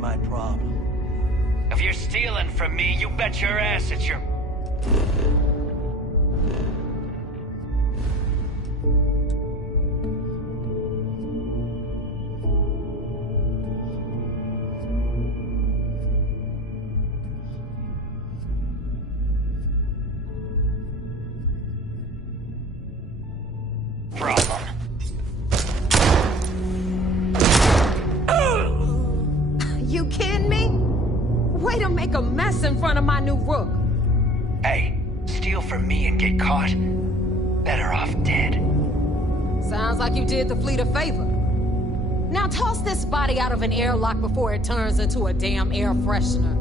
my problem. If you're stealing from me, you bet your ass it's your... problem. You kidding me? Way to make a mess in front of my new rook. Hey, steal from me and get caught? Better off dead. Sounds like you did the fleet a favor. Now toss this body out of an airlock before it turns into a damn air freshener.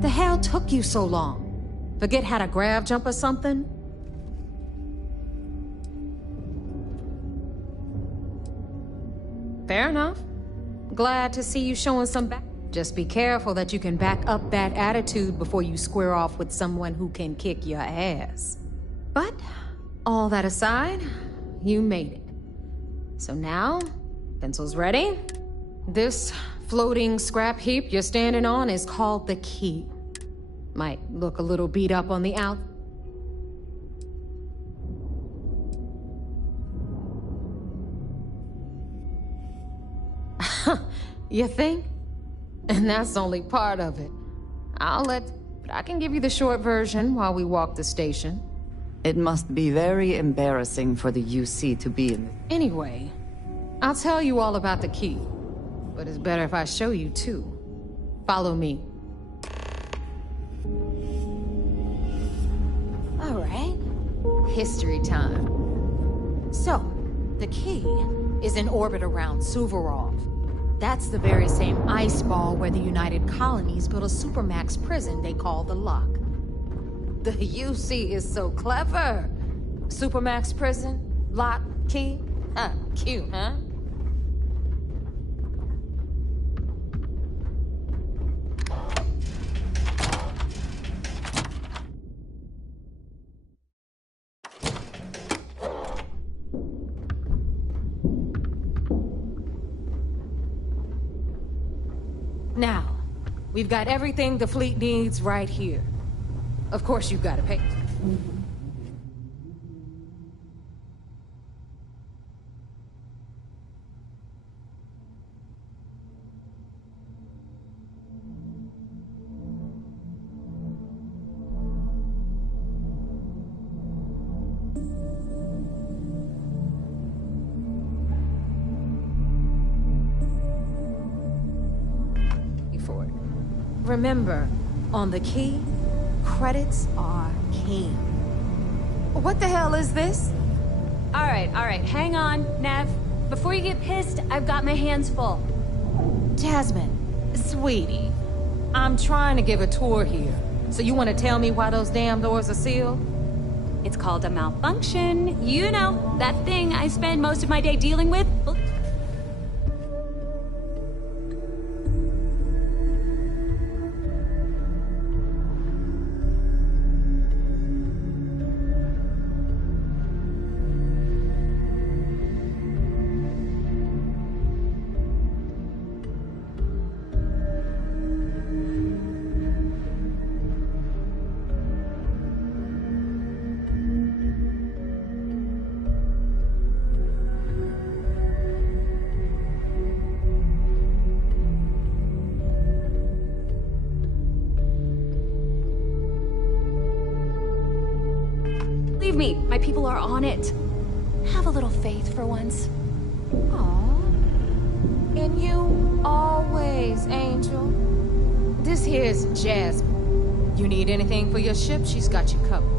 The hell took you so long? Forget how to grav jump or something? Fair enough. Glad to see you showing some back. Just be careful that you can back up that attitude before you square off with someone who can kick your ass. But, all that aside, you made it. So now, pencils ready? This floating scrap heap you're standing on is called the key. Might look a little beat up on the out. You think? And that's only part of it. But I can give you the short version while we walk the station. It must be very embarrassing for the UC to be in the... Anyway, I'll tell you all about the key. But it's better if I show you too. Follow me. All right. History time. So, the key is in orbit around Suvorov. That's the very same ice ball where the United Colonies built a supermax prison they call the Lock. The UC is so clever. Supermax prison, lock, key. Cute, huh? Now, we've got everything the fleet needs right here. Of course, you've got to pay. Remember, on the key, credits are king. What the hell is this? All right, hang on, Nev. Before you get pissed, I've got my hands full. Jasmine, sweetie, I'm trying to give a tour here. So you want to tell me why those damn doors are sealed? It's called a malfunction. You know, that thing I spend most of my day dealing with. Believe me, my people are on it. Have a little faith for once. Aww. And you always, Angel. This here's Jasmine. You need anything for your ship, she's got you covered.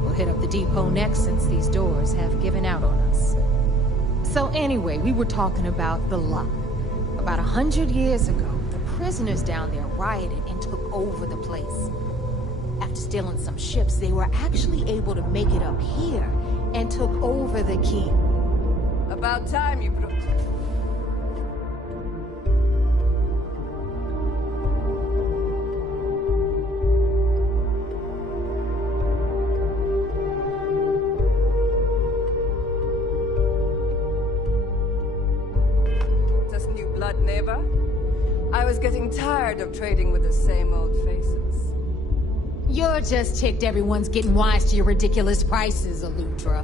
We'll hit up the depot next since these doors have given out on us. So anyway, we were talking about the Lock. About 100 years ago, the prisoners down there rioted and took over the place. After stealing some ships, they were actually able to make it up here and took over the key. About time you broke. Just new blood, neighbor. I was getting tired of trading with the same old faces. You're just ticked everyone's getting wise to your ridiculous prices, Aludra.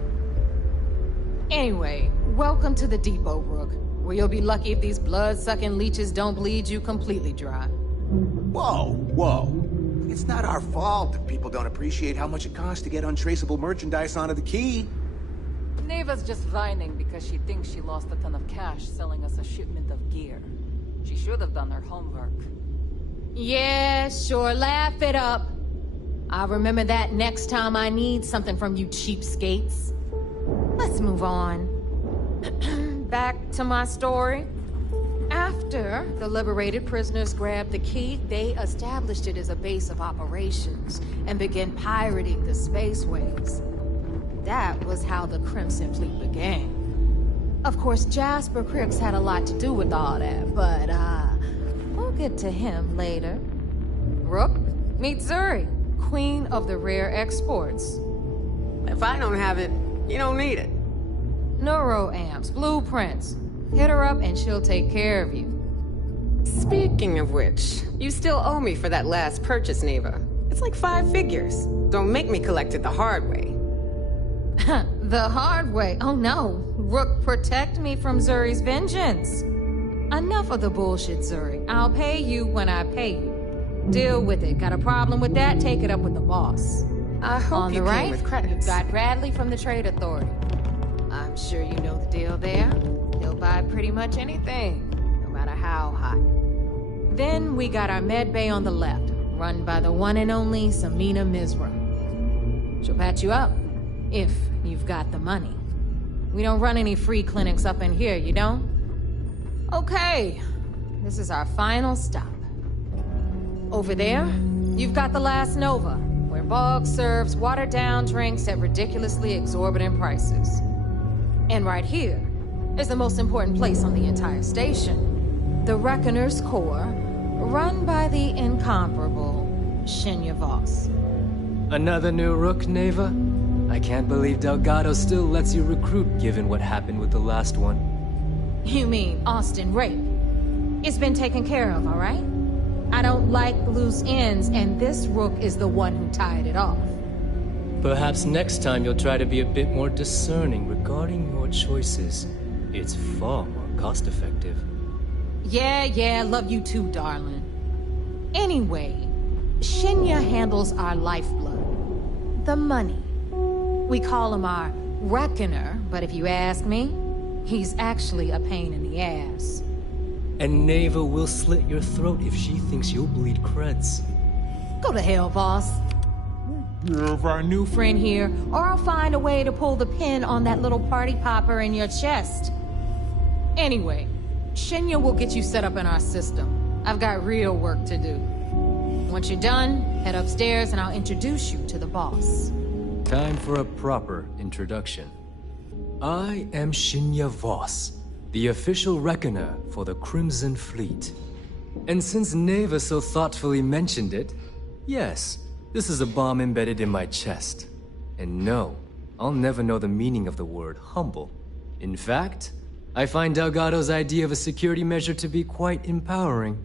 Anyway, welcome to the Depot, Rook, where you'll be lucky if these blood-sucking leeches don't bleed you completely dry. Whoa, whoa. It's not our fault that people don't appreciate how much it costs to get untraceable merchandise onto the key. Neva's just whining because she thinks she lost a ton of cash selling us a shipment of gear. She should have done her homework. Yeah, sure, laugh it up. I'll remember that next time I need something from you cheapskates. Let's move on. Back to my story. After the liberated prisoners grabbed the key, they established it as a base of operations and began pirating the spaceways. That was how the Crimson Fleet began. Of course, Jasper Cricks had a lot to do with all that, but, we'll get to him later. Rook, meet Zuri, Queen of the Rare Exports. If I don't have it, you don't need it. Neuroamps, blueprints. Hit her up and she'll take care of you. Speaking of which, you still owe me for that last purchase, Neva. It's like 5 figures. Don't make me collect it the hard way. The hard way? Oh no. Rook, protect me from Zuri's vengeance. Enough of the bullshit, Zuri. I'll pay you when I pay you. Deal with it. Got a problem with that? Take it up with the boss. I hope On you the came right, with credits. you've got Bradley from the Trade Authority. I'm sure you know the deal there. He'll buy pretty much anything, no matter how hot. Then we got our med bay on the left, run by the one and only Samina Mizra. She'll patch you up, if you've got the money. We don't run any free clinics up in here, you don't? Okay, this is our final stop. Over there, you've got the Last Nova, where Bog serves watered-down drinks at ridiculously exorbitant prices. And right here is the most important place on the entire station, the Reckoner's Core, run by the incomparable Shinya Voss. Another new Rook, Neva? I can't believe Delgado still lets you recruit given what happened with the last one. You mean Austin Rape? It's been taken care of, all right? I don't like loose ends, and this Rook is the one who tied it off. Perhaps next time you'll try to be a bit more discerning regarding your choices. It's far more cost-effective. Yeah, love you too, darling. Anyway, Shinya handles our lifeblood. The money. We call him our Reckoner, but if you ask me, he's actually a pain in the ass. And Neva will slit your throat if she thinks you'll bleed creds. Go to hell, boss. You're our new friend here, or I'll find a way to pull the pin on that little party popper in your chest. Anyway, Shinya will get you set up in our system. I've got real work to do. Once you're done, head upstairs and I'll introduce you to the boss. Time for a proper introduction. I am Shinya Voss, the official reckoner for the Crimson Fleet. And since Neva so thoughtfully mentioned it, yes, this is a bomb embedded in my chest. And no, I'll never know the meaning of the word humble. In fact, I find Delgado's idea of a security measure to be quite empowering.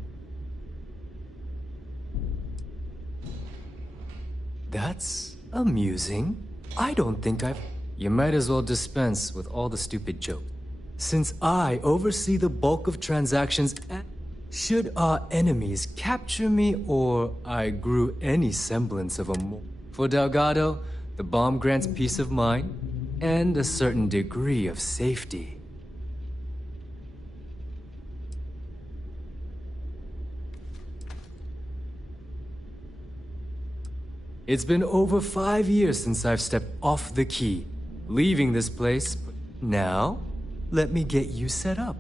That's amusing. I don't think I've... You might as well dispense with all the stupid jokes. Since I oversee the bulk of transactions, should our enemies capture me or I grew any semblance of a For Delgado, the bomb grants peace of mind and a certain degree of safety. It's been over 5 years since I've stepped off the key, leaving this place, but now, let me get you set up.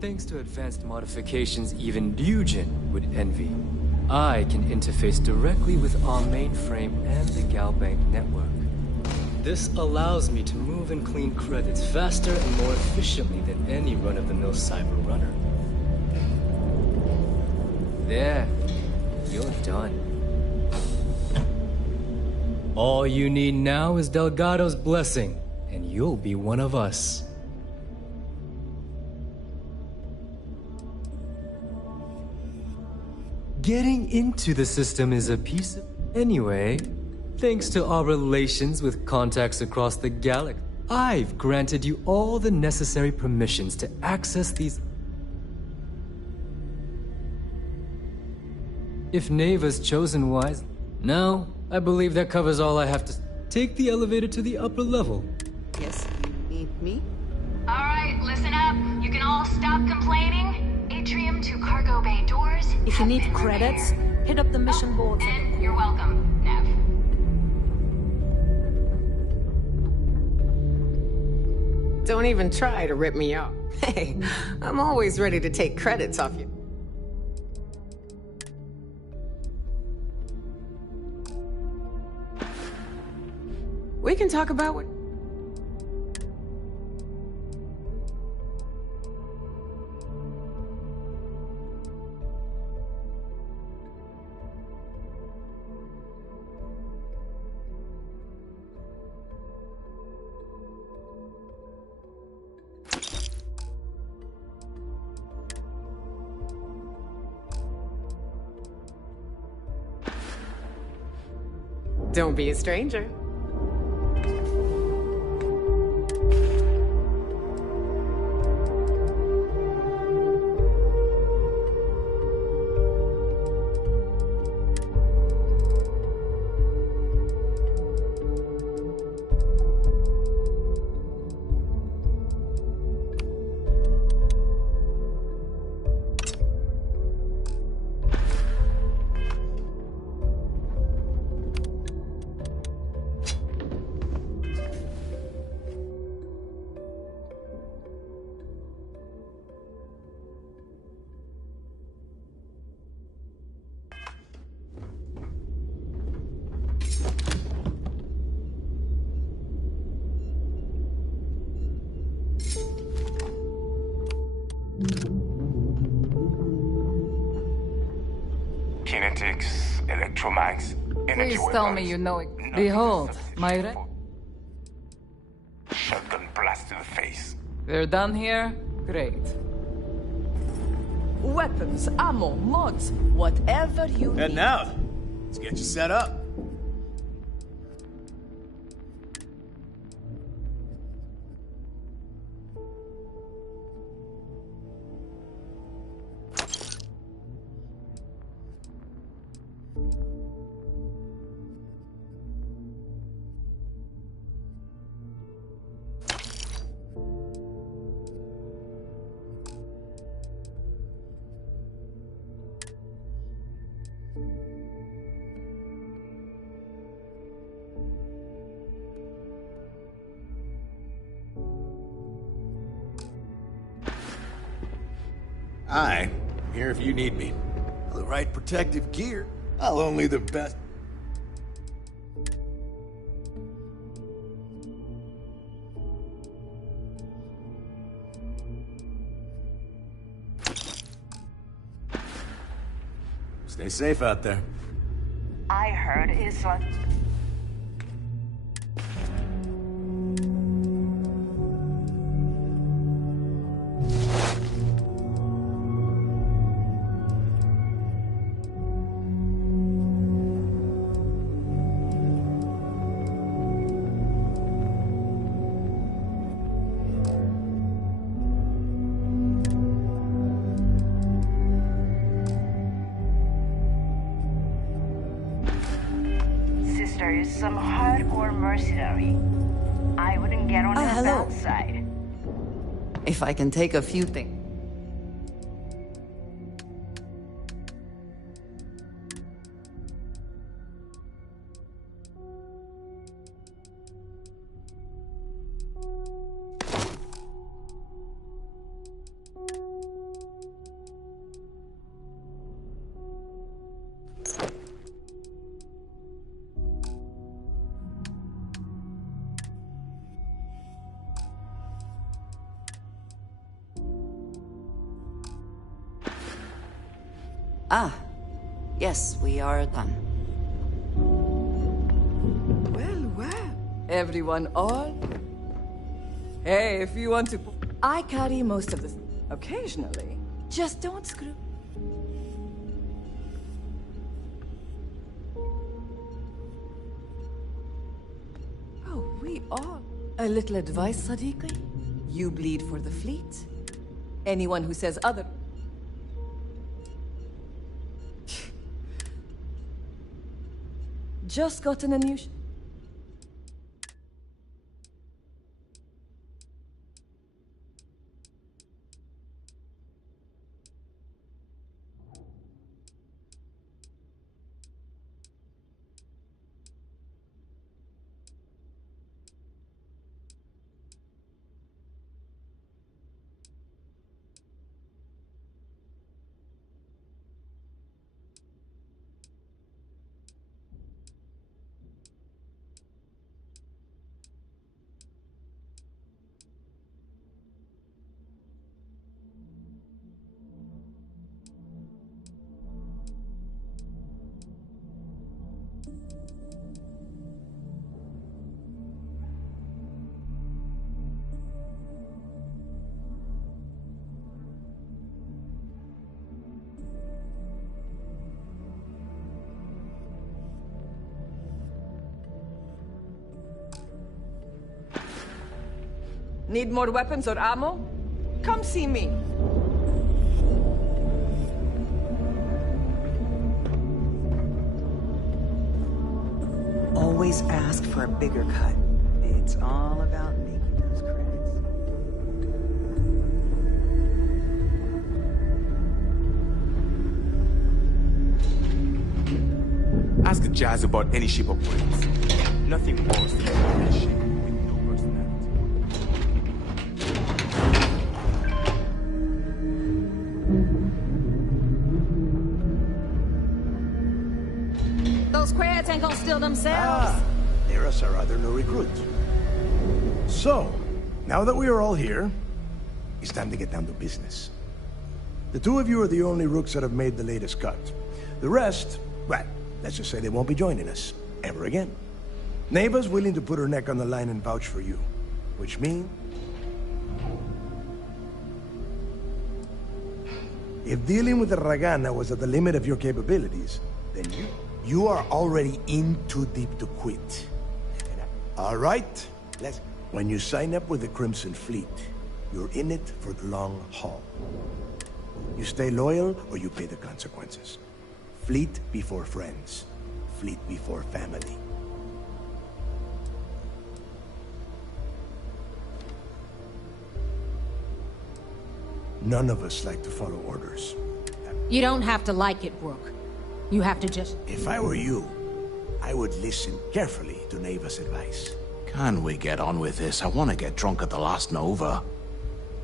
Thanks to advanced modifications even Dugin would envy, I can interface directly with our mainframe and the Galbank network. This allows me to move and clean credits faster and more efficiently than any run-of-the-mill cyber runner. There, you're done. All you need now is Delgado's blessing, and you'll be one of us. Getting into the system is a piece of... Anyway, thanks to our relations with contacts across the galaxy, I've granted you all the necessary permissions to access these... If Neva's chosen wisely... Now, I believe that covers all I have to... Take the elevator to the upper level. Yes, you need me? Alright, listen up. You can all stop complaining. Atrium to cargo bay doors. If you need credits, hit up the mission boards. And you're welcome, Nev. Don't even try to rip me off. Hey, I'm always ready to take credits off you. We can talk about what... Don't be a stranger. Kinetics, electromags, energy Please tell weapons. me you know it. Nothing Behold, is my sufficient for- Shotgun blast to the face. We're done here? Great. Weapons, ammo, mods, whatever you Heading need. out. Let's get you set up. I'm here if you need me. The right protective gear. I'll only the best. Stay safe out there. I heard Isla. Sister is some hardcore mercenary. I wouldn't get on her hello. bad side. If I can take a few things. Ah, yes, we are done. Well, everyone all... Hey, if you want to... I carry most of this occasionally. Just don't screw... we all? A little advice, Sadiqi? You bleed for the fleet. Anyone who says other... Just gotten a new... Need more weapons or ammo? Come see me. Always ask for a bigger cut. It's all about making those credits. Ask Jazz about any ship operates. Nothing worse than a ship with no personality. Those creds ain't gonna steal themselves. There's our other new recruit. So, now that we are all here, it's time to get down to business. The two of you are the only rooks that have made the latest cut. The rest, well, let's just say they won't be joining us ever again. Neva's willing to put her neck on the line and vouch for you, which means... if dealing with the Ragana was at the limit of your capabilities, then you are already in too deep to quit. All right, when you sign up with the Crimson Fleet, you're in it for the long haul. You stay loyal or you pay the consequences. Fleet before friends. Fleet before family. None of us like to follow orders. You don't have to like it, Rook. You have to just... If I were you, I would listen carefully to Neva's advice. Can we get on with this? I want to get drunk at the last Nova.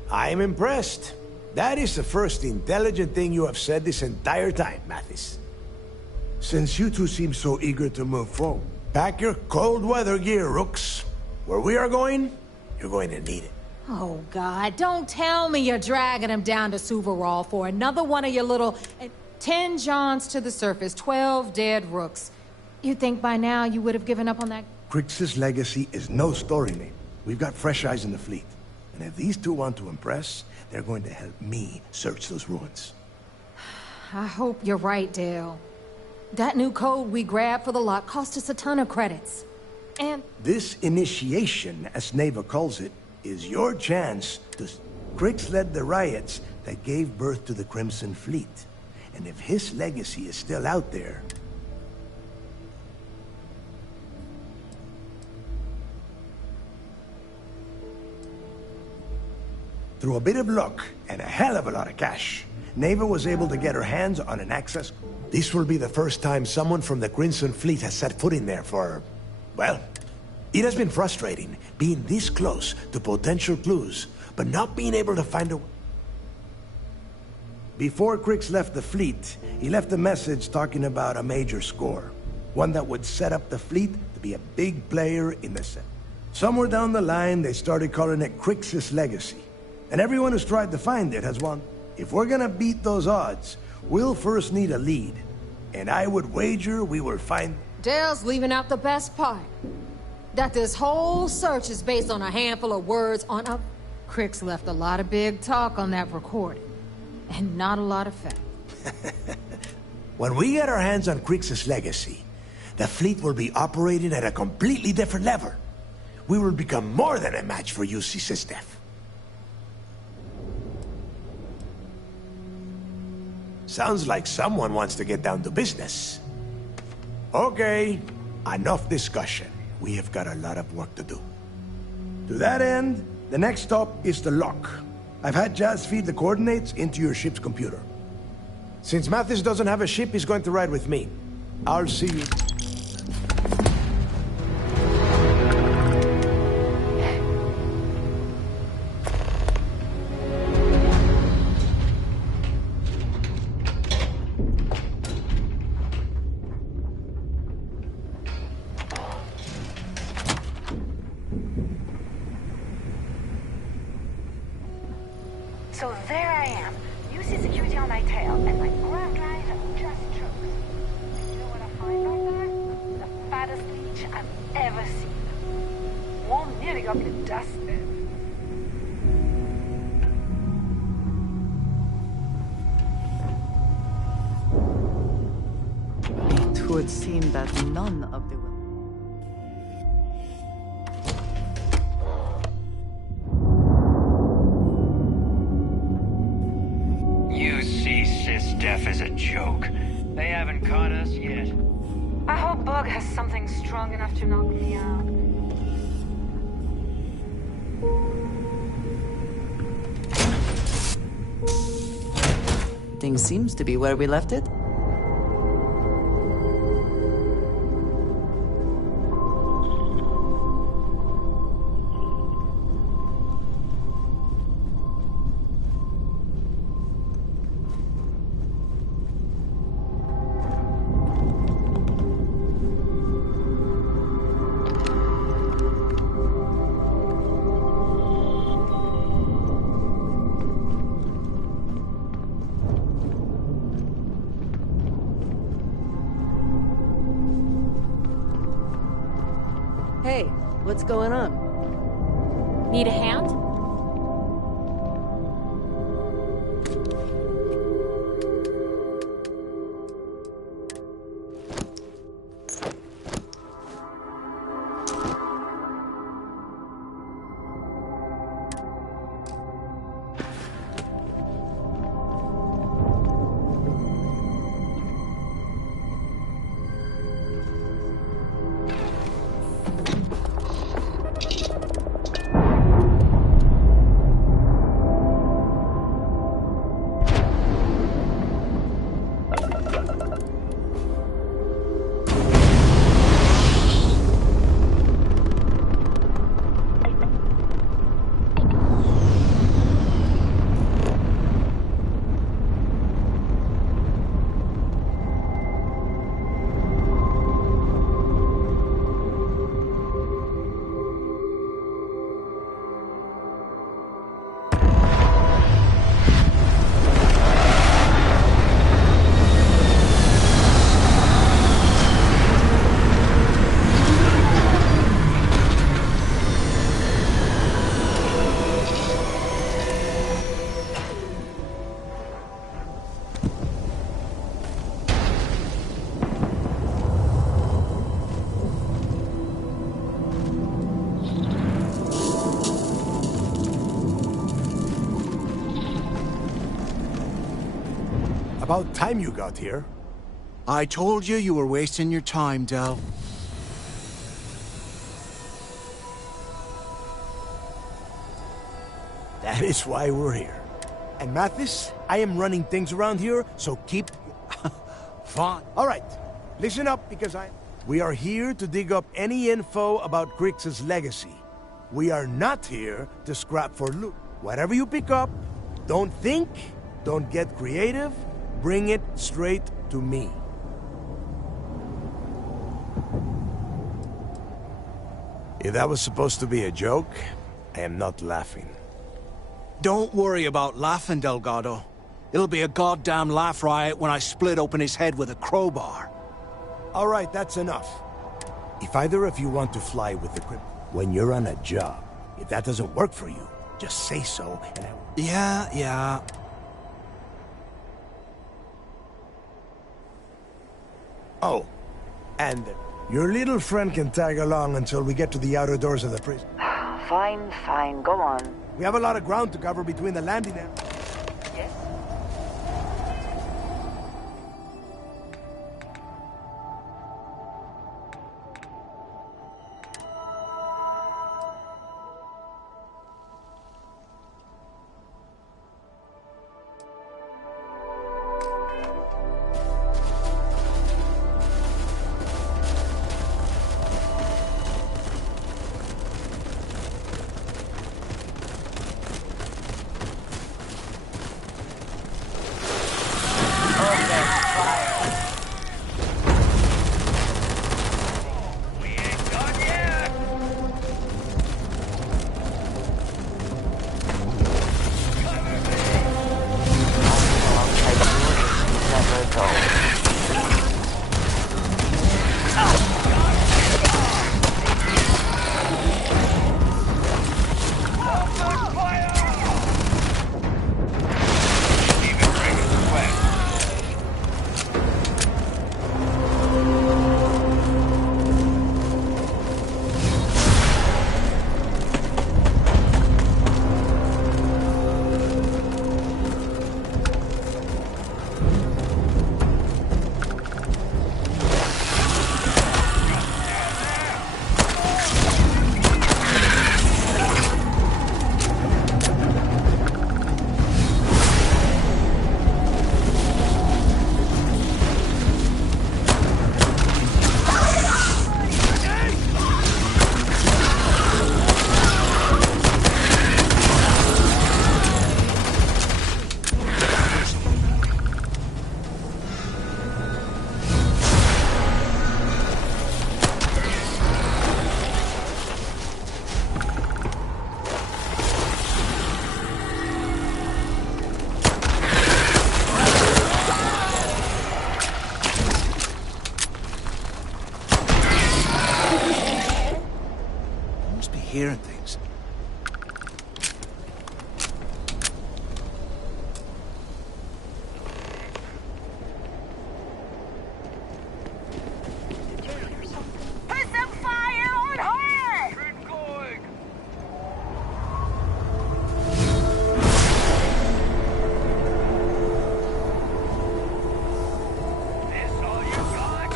I'm impressed. That is the first intelligent thing you have said this entire time, Mathis. Since you two seem so eager to move forward, pack your cold weather gear, Rooks. Where we are going, you're going to need it. Oh, God, don't tell me you're dragging him down to Suvarall for another one of your little... 10 Johns to the surface, 12 dead Rooks. You'd think by now you would have given up on that... Crix's legacy is no story name. We've got fresh eyes in the fleet. And if these two want to impress, they're going to help me search those ruins. I hope you're right, Dale. That new code we grabbed for the lot cost us a ton of credits. And... this initiation, as Neva calls it, is your chance to... Crix led the riots that gave birth to the Crimson Fleet. And if his legacy is still out there... through a bit of luck and a hell of a lot of cash, Neva was able to get her hands on an access... This will be the first time someone from the Crimson Fleet has set foot in there for... well, it has been frustrating being this close to potential clues, but not being able to find a... Before Crix left the fleet, he left a message talking about a major score. One that would set up the fleet to be a big player in the set. Somewhere down the line, they started calling it Crix's Legacy. And everyone who's tried to find it has won. If we're gonna beat those odds, we'll first need a lead. And I would wager we will find... Dale's leaving out the best part. That this whole search is based on a handful of words on a... Crix left a lot of big talk on that recording. And not a lot of fact. When we get our hands on Crix's Legacy, the fleet will be operating at a completely different level. we will become more than a match for UC System. Sounds like someone wants to get down to business. Okay, enough discussion. We have got a lot of work to do. To that end, the next stop is the lock. I've had Jazz feed the coordinates into your ship's computer. Since Mathis doesn't have a ship, he's going to ride with me. I'll see you. So there I am. You see security on my tail, and my grab drive just chokes. You know what I find right there? The fattest leech I've ever seen. Won't nearly got me dusted. It would seem that none of the... Def is a joke. They haven't caught us yet. I hope Bug has something strong enough to knock me out. Thing seems to be where we left it. Hey, what's going on? Need a hand? About time you got here. I told you you were wasting your time, Del. That is why we're here. And Mathis, I am running things around here, so keep... Fine. All right, listen up because we are here to dig up any info about Crix's legacy. We are not here to scrap for loot. Whatever you pick up, don't think, don't get creative, bring it straight to me. If that was supposed to be a joke, I am not laughing. Don't worry about laughing, Delgado. It'll be a goddamn laugh riot when I split open his head with a crowbar. All right, that's enough. If either of you want to fly with the Crypt, when you're on a job, if that doesn't work for you, just say so, and I... Yeah. Oh, and Your little friend can tag along until we get to the outer doors of the prison. Fine, fine, go on. We have a lot of ground to cover between the landing and... Yes? Hearing things. Put some fire on her! This all you got?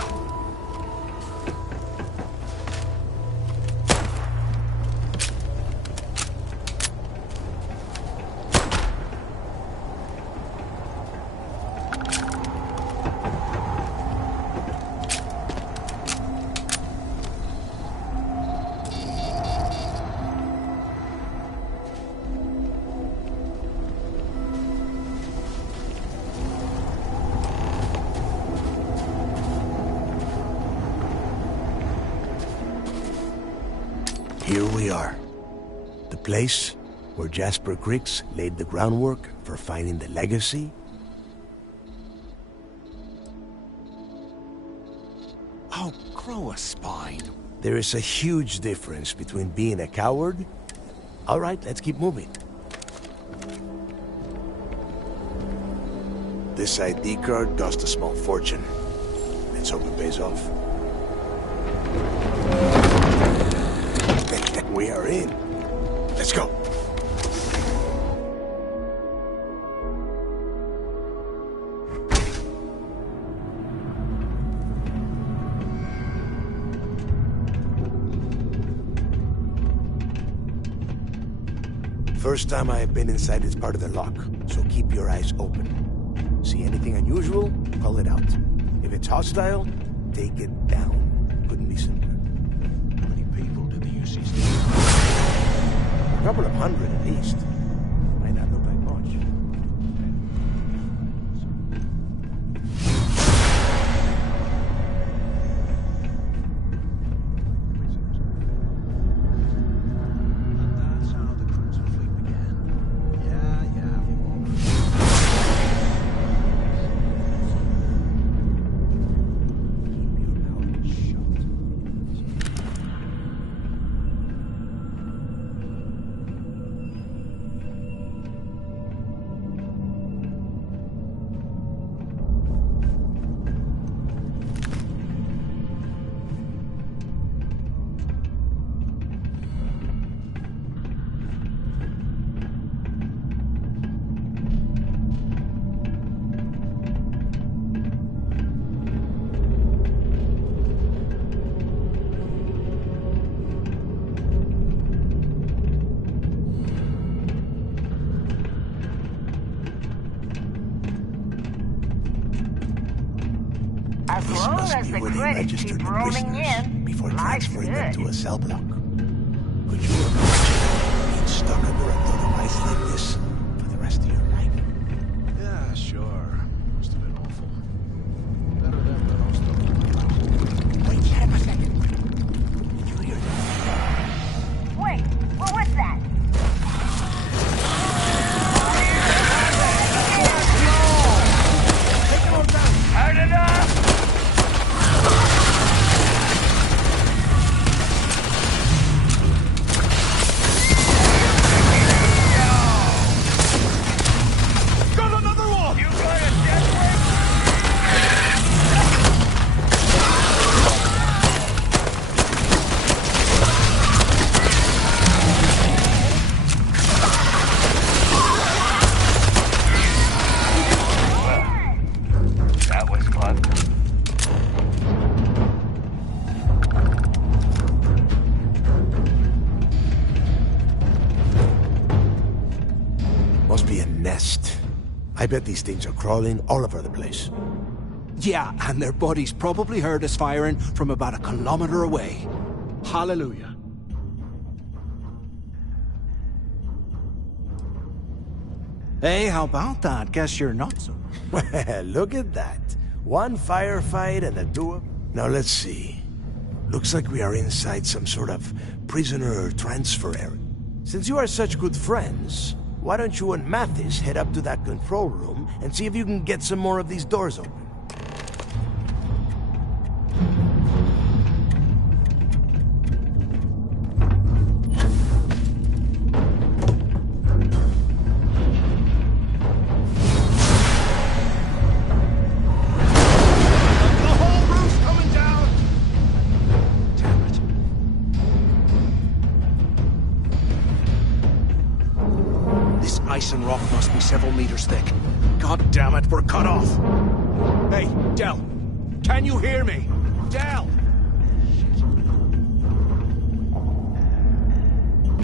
Here we are. The place where Jasper Griggs laid the groundwork for finding the legacy. Oh, grow a spine. There is a huge difference between being a coward. All right, let's keep moving. This ID card cost a small fortune. Let's hope it pays off. We are in. Let's go. First time I have been inside this part of the lock, so keep your eyes open. See anything unusual, call it out. If it's hostile, take it down. Couldn't be simpler. How many people did the UC steal? A couple of hundred at least. Might not look like much. As This long must as be the where they credits registered keep the rolling prisoners in, before life's transferring them good. to a cell block. Could you imagine being stuck under a ton of ice like this for the rest of your life? Yeah, sure. Must have been awful. Better them than us, though. Wait, Sam, a second. Did you hear that? Wait, what was that? Turn it up! Got another one! You got a death wish? That was fun. Must be a nest. I bet these things are crawling all over the place. Yeah, and their buddies probably heard us firing from about 1 kilometer away. Hallelujah. Hey, how about that? Guess you're not so... Well, look at that. One firefight and the two of... Now let's see. Looks like we are inside some sort of prisoner transfer area. Since you are such good friends, why don't you and Mathis head up to that control room and see if you can get some more of these doors open? This ice and rock must be several meters thick. God damn it, we're cut off. Hey, Del. Can you hear me? Del!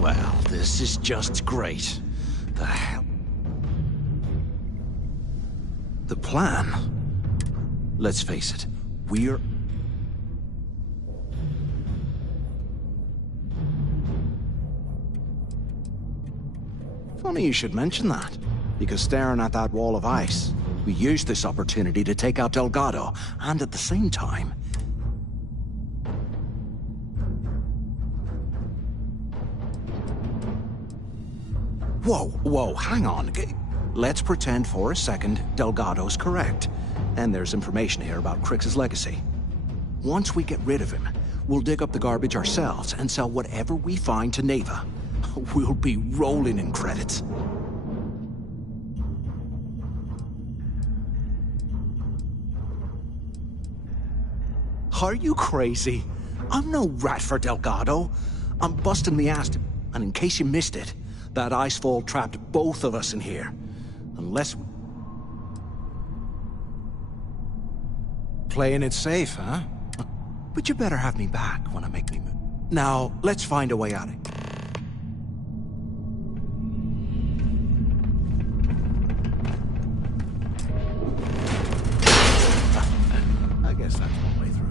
Well, this is just great. The hell? The plan? Let's face it, we're... Funny you should mention that, because staring at that wall of ice, we used this opportunity to take out Delgado, and at the same time... Whoa, hang on. Let's pretend for a second Delgado's correct, and there's information here about Crix's legacy. Once we get rid of him, we'll dig up the garbage ourselves and sell whatever we find to Neva. We'll be rolling in credits. Are you crazy? I'm no rat for Delgado. I'm busting the ass, and in case you missed it, that icefall trapped both of us in here. Unless... Playing it safe, huh? But you better have me back when I make me move. Now, let's find a way out of it. I guess that's one way through.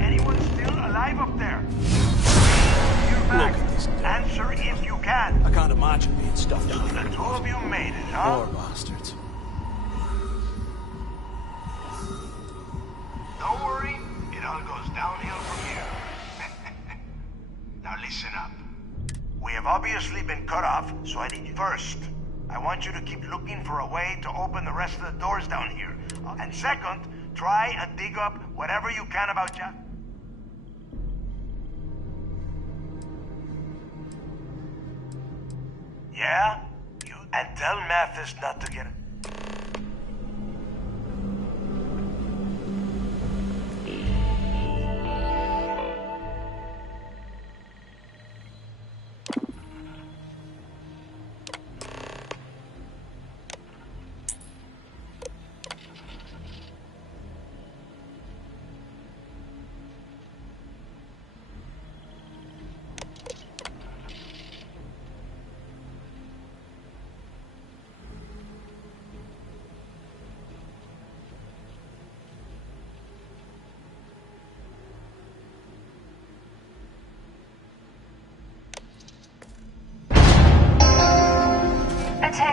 Anyone still alive up there? You're back. Answer if you can. I can't imagine being stuffed down The there. two of you made it, huh? Poor bastards. Don't worry, it all goes downhill from here. Now listen up. We have obviously been cut off, so I need you. First, I want you to keep looking for a way to open the rest of the doors down here. And second, try and dig up whatever you can about Jack. Yeah? And tell Mathis not to get it.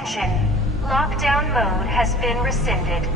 Attention. Lockdown mode has been rescinded.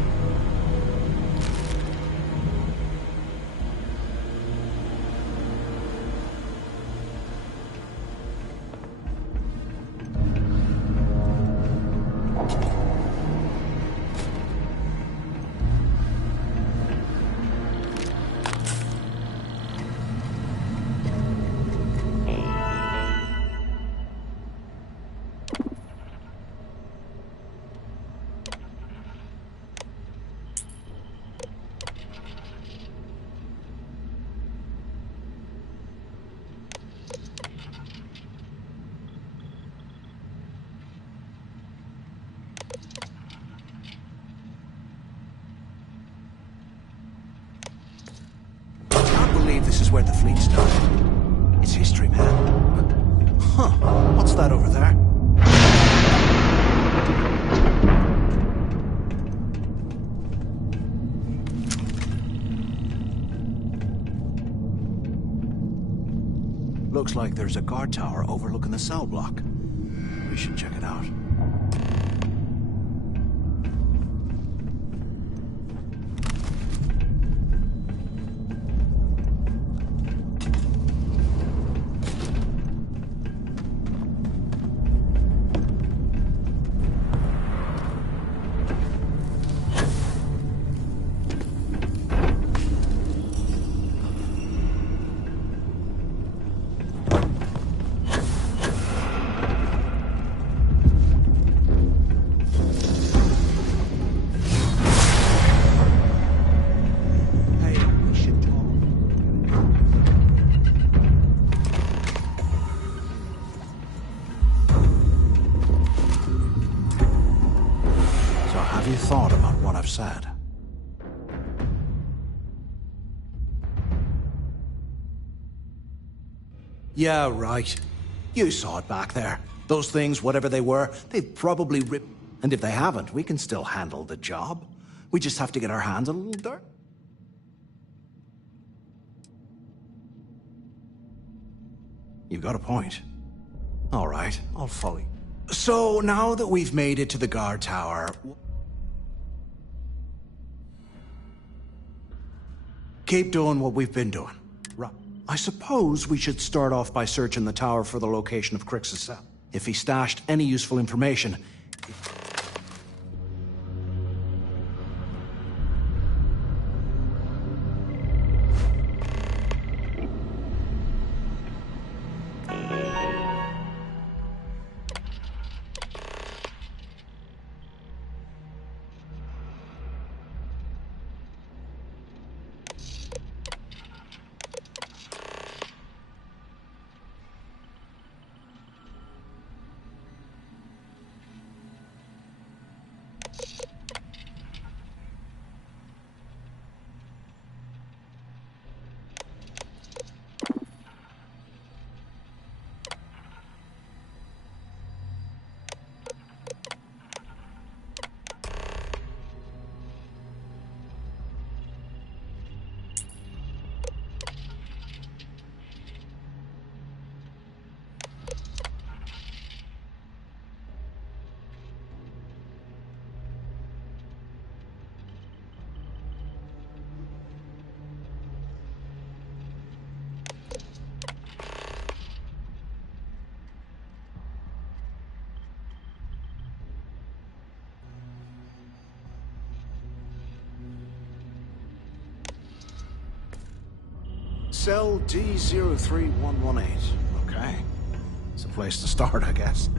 This is where the fleet started. It's history, man. Huh. What's that over there? Looks like there's a guard tower overlooking the cell block. We should check it out. Have you thought about what I've said? Yeah, right. You saw it back there. Those things, whatever they were, they've probably ripped... And if they haven't, we can still handle the job. We just have to get our hands a little dirt. You've got a point. All right, I'll follow you. So, now that we've made it to the guard tower... Keep doing what we've been doing. Right. I suppose we should start off by searching the tower for the location of Crix's cell. If he stashed any useful information... Cell D03118. Okay. It's a place to start, I guess.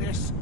this.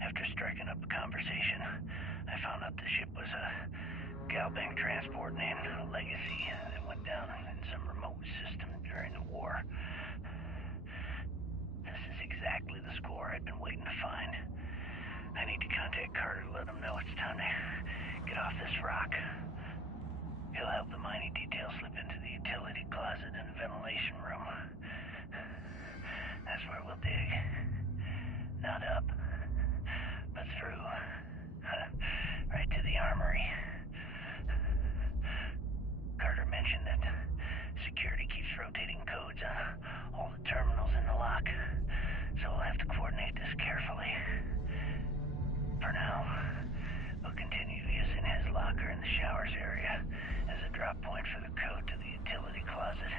After striking up a conversation, I found out the ship was a Galbank transport named Legacy that went down in some remote system during the war. This is exactly the score I'd been waiting to find. I need to contact Carter to let him know it's time to get off this rock. He'll help the mining detail slip into the utility closet in the ventilation room. That's where we'll dig. Not up, but through. Right to the armory. Carter mentioned that security keeps rotating codes on all the terminals in the lock, so we'll have to coordinate this carefully. For now, we'll continue using his locker in the showers area as a drop point for the code to the utility closet.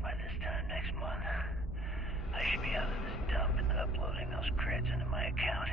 By this time next month, I should be out of this dump and uploading those creds into my account.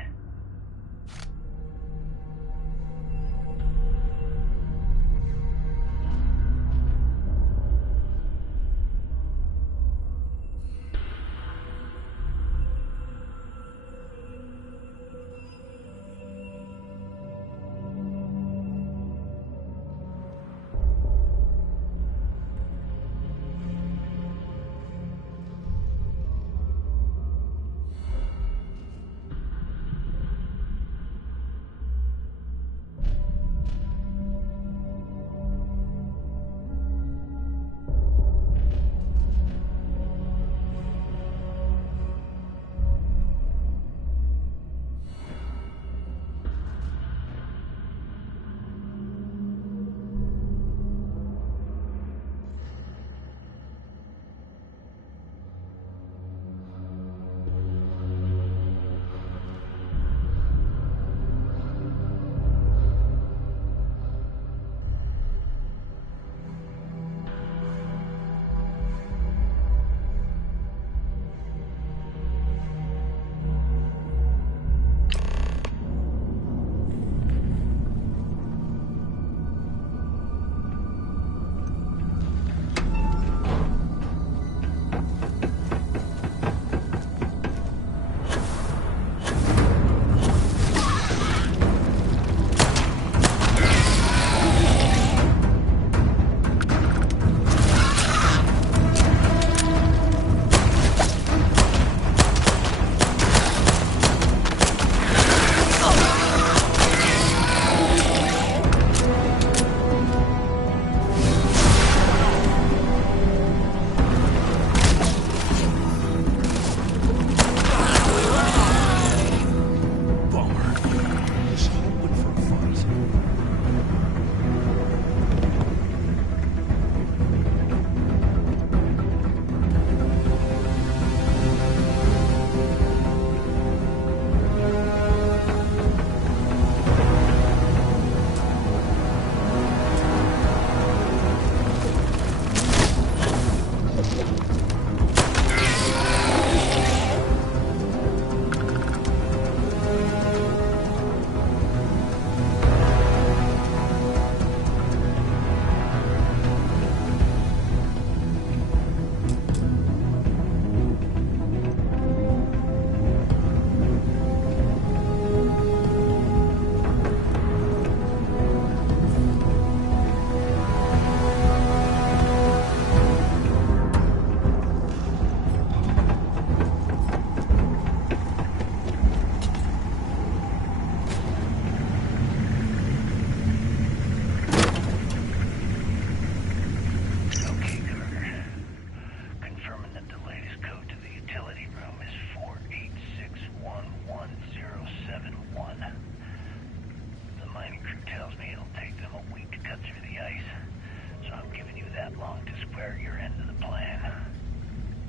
that long to square your end of the plan.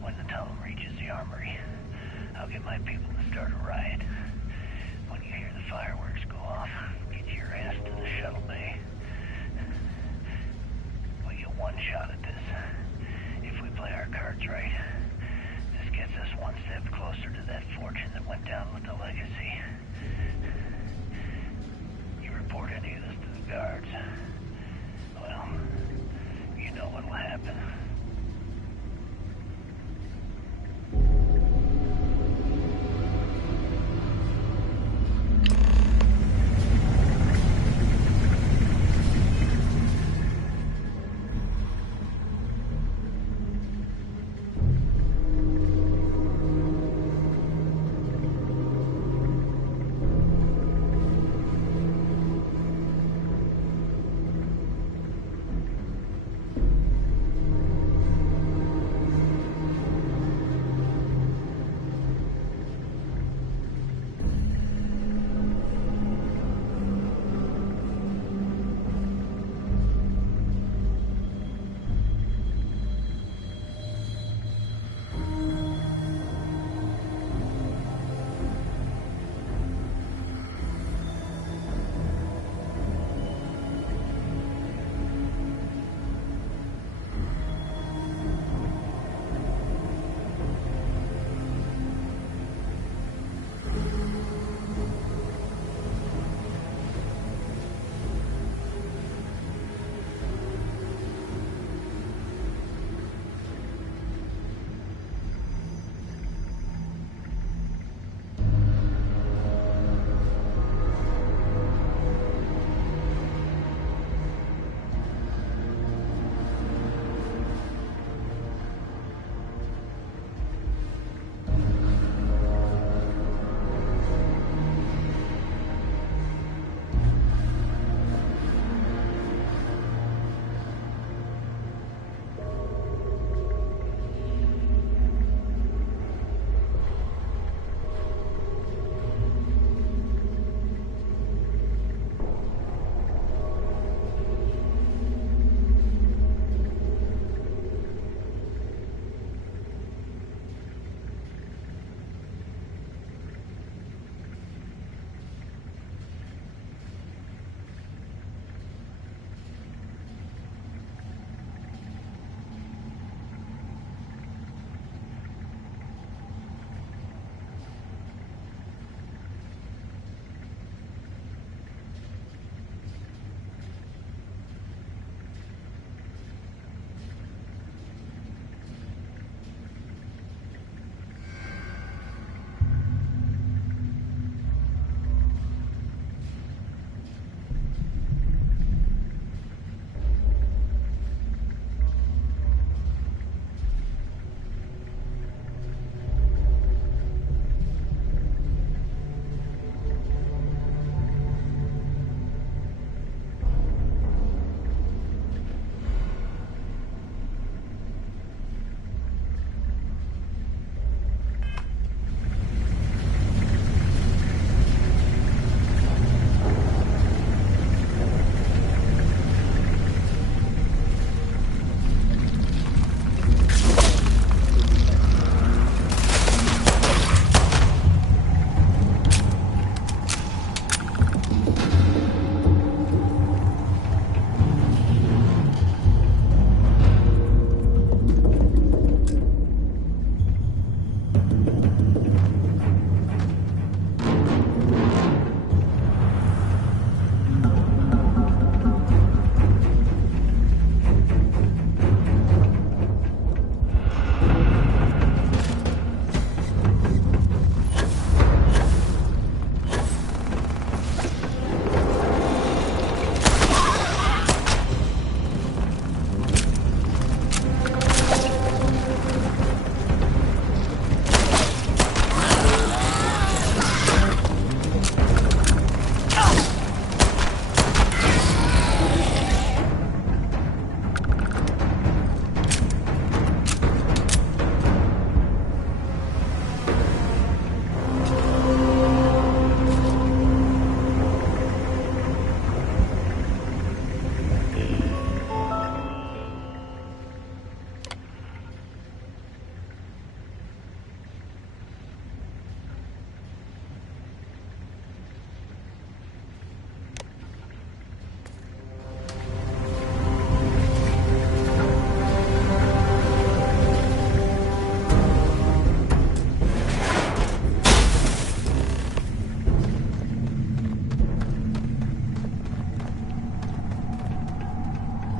When the tunnel reaches the armory, I'll get my people to start a riot. When you hear the fireworks go off, get your ass to the shuttle bay. We get one shot at this. If we play our cards right, this gets us one step closer to that fortune that went down with the legacy. You report any of this to the guards, well, you know what'll happen.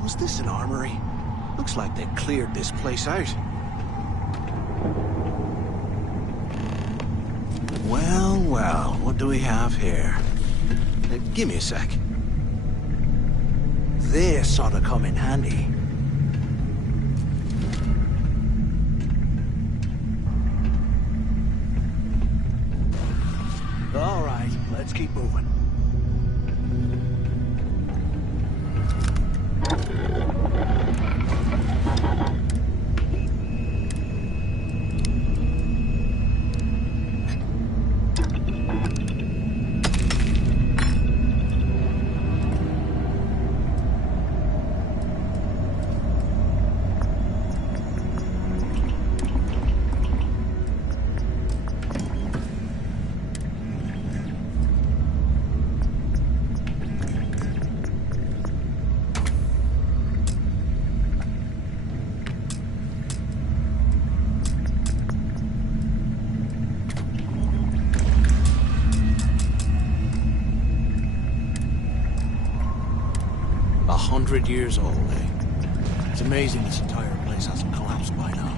Was this an armory? Looks like they cleared this place out. Well, well, what do we have here? Give me a sec. This ought to come in handy. All right, let's keep moving. Years old, eh? It's amazing this entire place hasn't collapsed by now.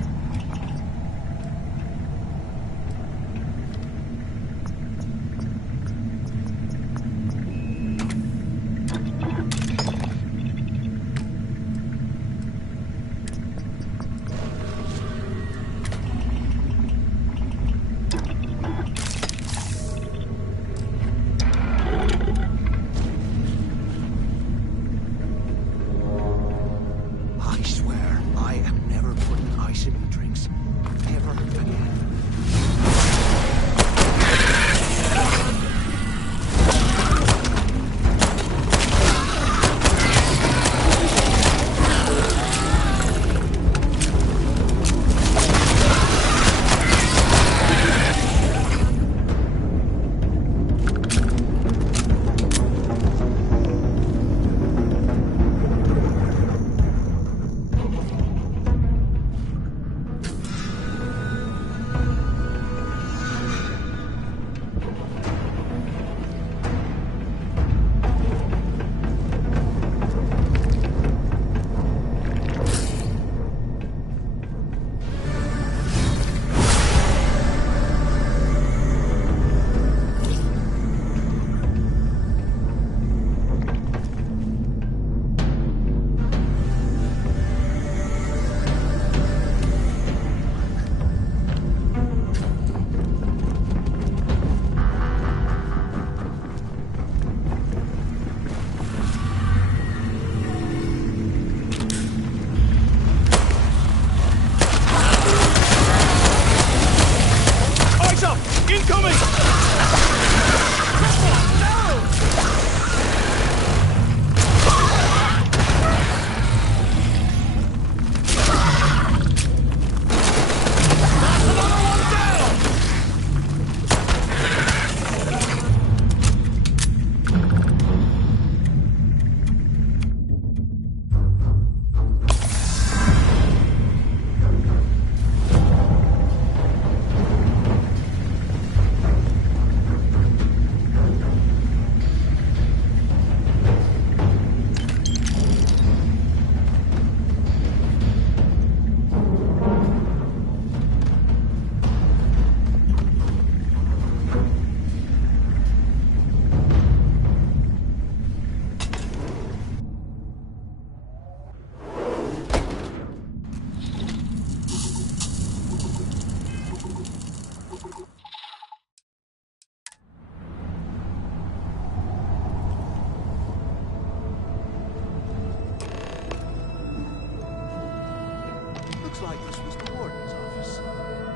Like this was the warden's office.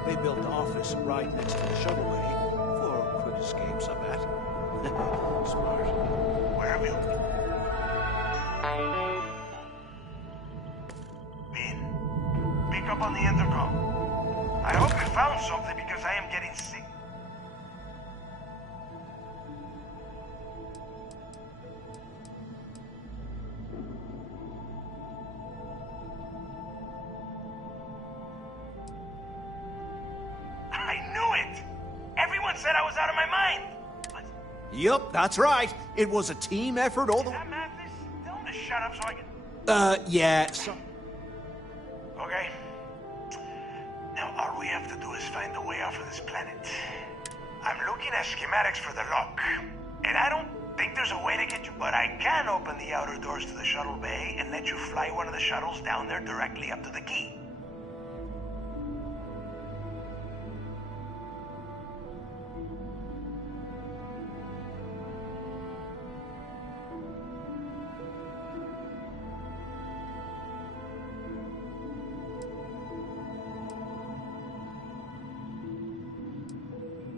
They built the office right next to the shuttleway for quick escapes, I bet. Smart. Where have you? Ben, pick up on the intercom. I hope you found something because I am getting sick. Yup, that's right. It was a team effort all the way. Mathis, tell him to shut up so I can... Yeah. Okay. Now all we have to do is find a way off of this planet. I'm looking at schematics for the lock, and I don't think there's a way to get you, but I can open the outer doors to the shuttle bay and let you fly one of the shuttles down there directly up to the key.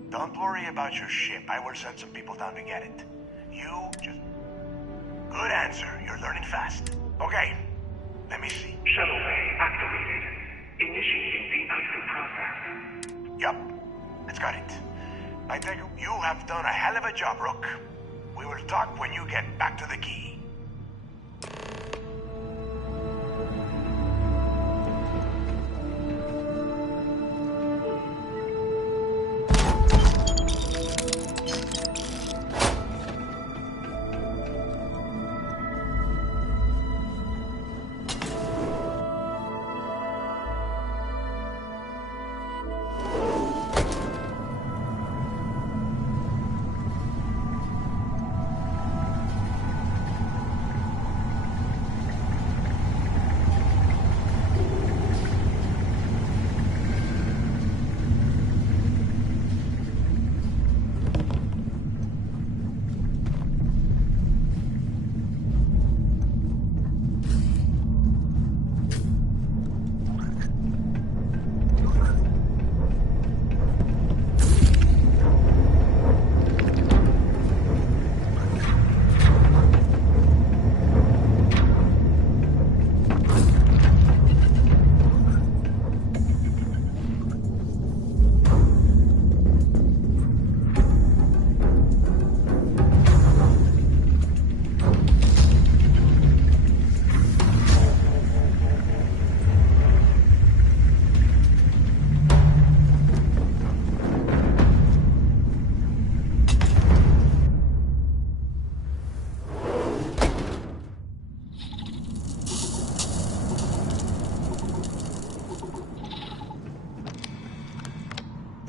Don't worry about your ship. I will send some people down to get it. You just... Good answer. You're learning fast. Okay. Let me see. Shuttle bay activated. Initiating the exit process. Yup. It's got it. I tell you have done a hell of a job, Rook. We will talk when you get back to the key.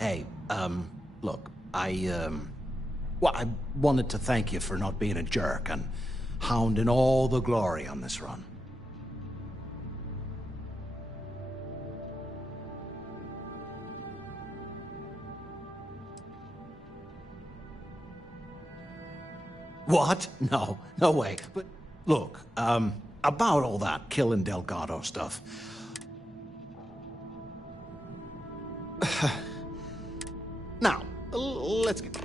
Hey, look, well, I wanted to thank you for not being a jerk and hounding all the glory on this run. What? No, no way. But look, about all that killing Delgado stuff. Now, let's get...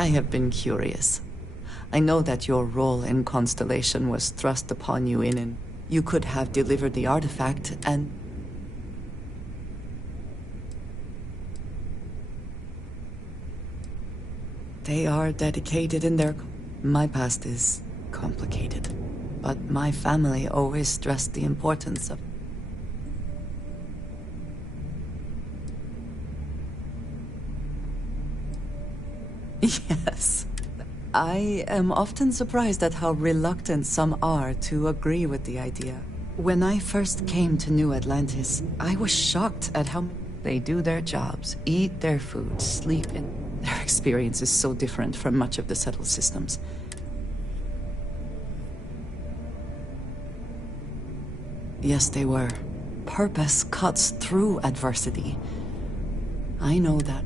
I have been curious. I know that your role in Constellation was thrust upon you in you could have delivered the artifact and... They are dedicated in their... My past is complicated, but my family always stressed the importance of... Yes. I am often surprised at how reluctant some are to agree with the idea. When I first came to New Atlantis, I was shocked at how they do their jobs, eat their food, sleep in... Their experience is so different from much of the settled systems. Yes, they were. Purpose cuts through adversity. I know that.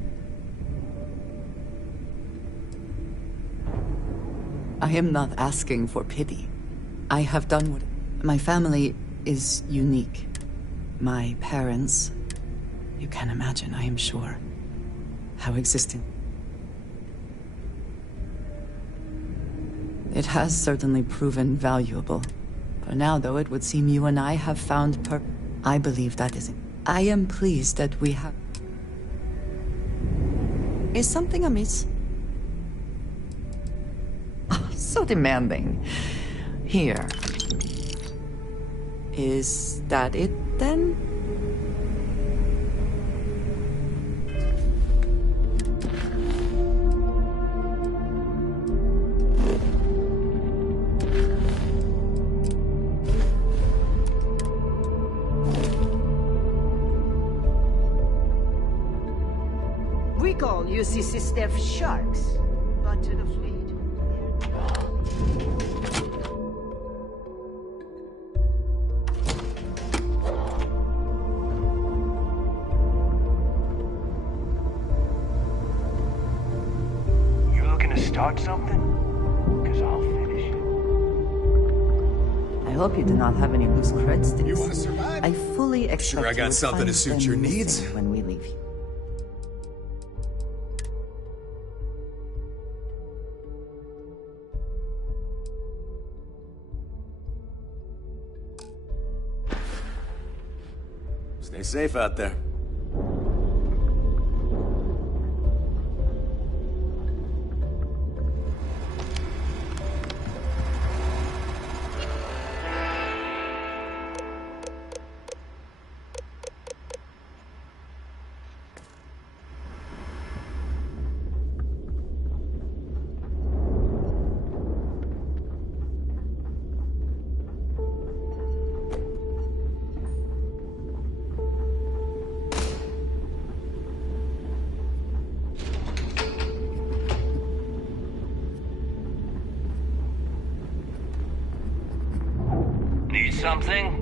I am not asking for pity. I have done what... My family is unique. My parents... You can imagine, I am sure, how existing... It has certainly proven valuable. For now, though, it would seem you and I have found I believe that is it. I am pleased that we have... Is something amiss? Oh, so demanding. Here. Is that it, then? We call UCC staff sharks, but to the fleet. You looking to start something? Because I'll finish it. I hope you do not have any loose creds. You want to survive? I fully expect Sure, I you got would something find to suit them your missing needs. when we leave. Stay safe out there. Need something?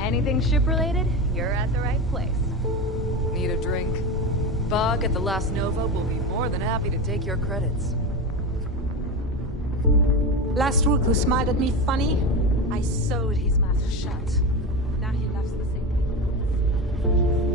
Anything ship-related? You're at the right place. Need a drink? Bug at the Last Nova will be more than happy to take your credits. Last Rook who smiled at me funny, I sewed his mouth shut. Now he laughs the same way.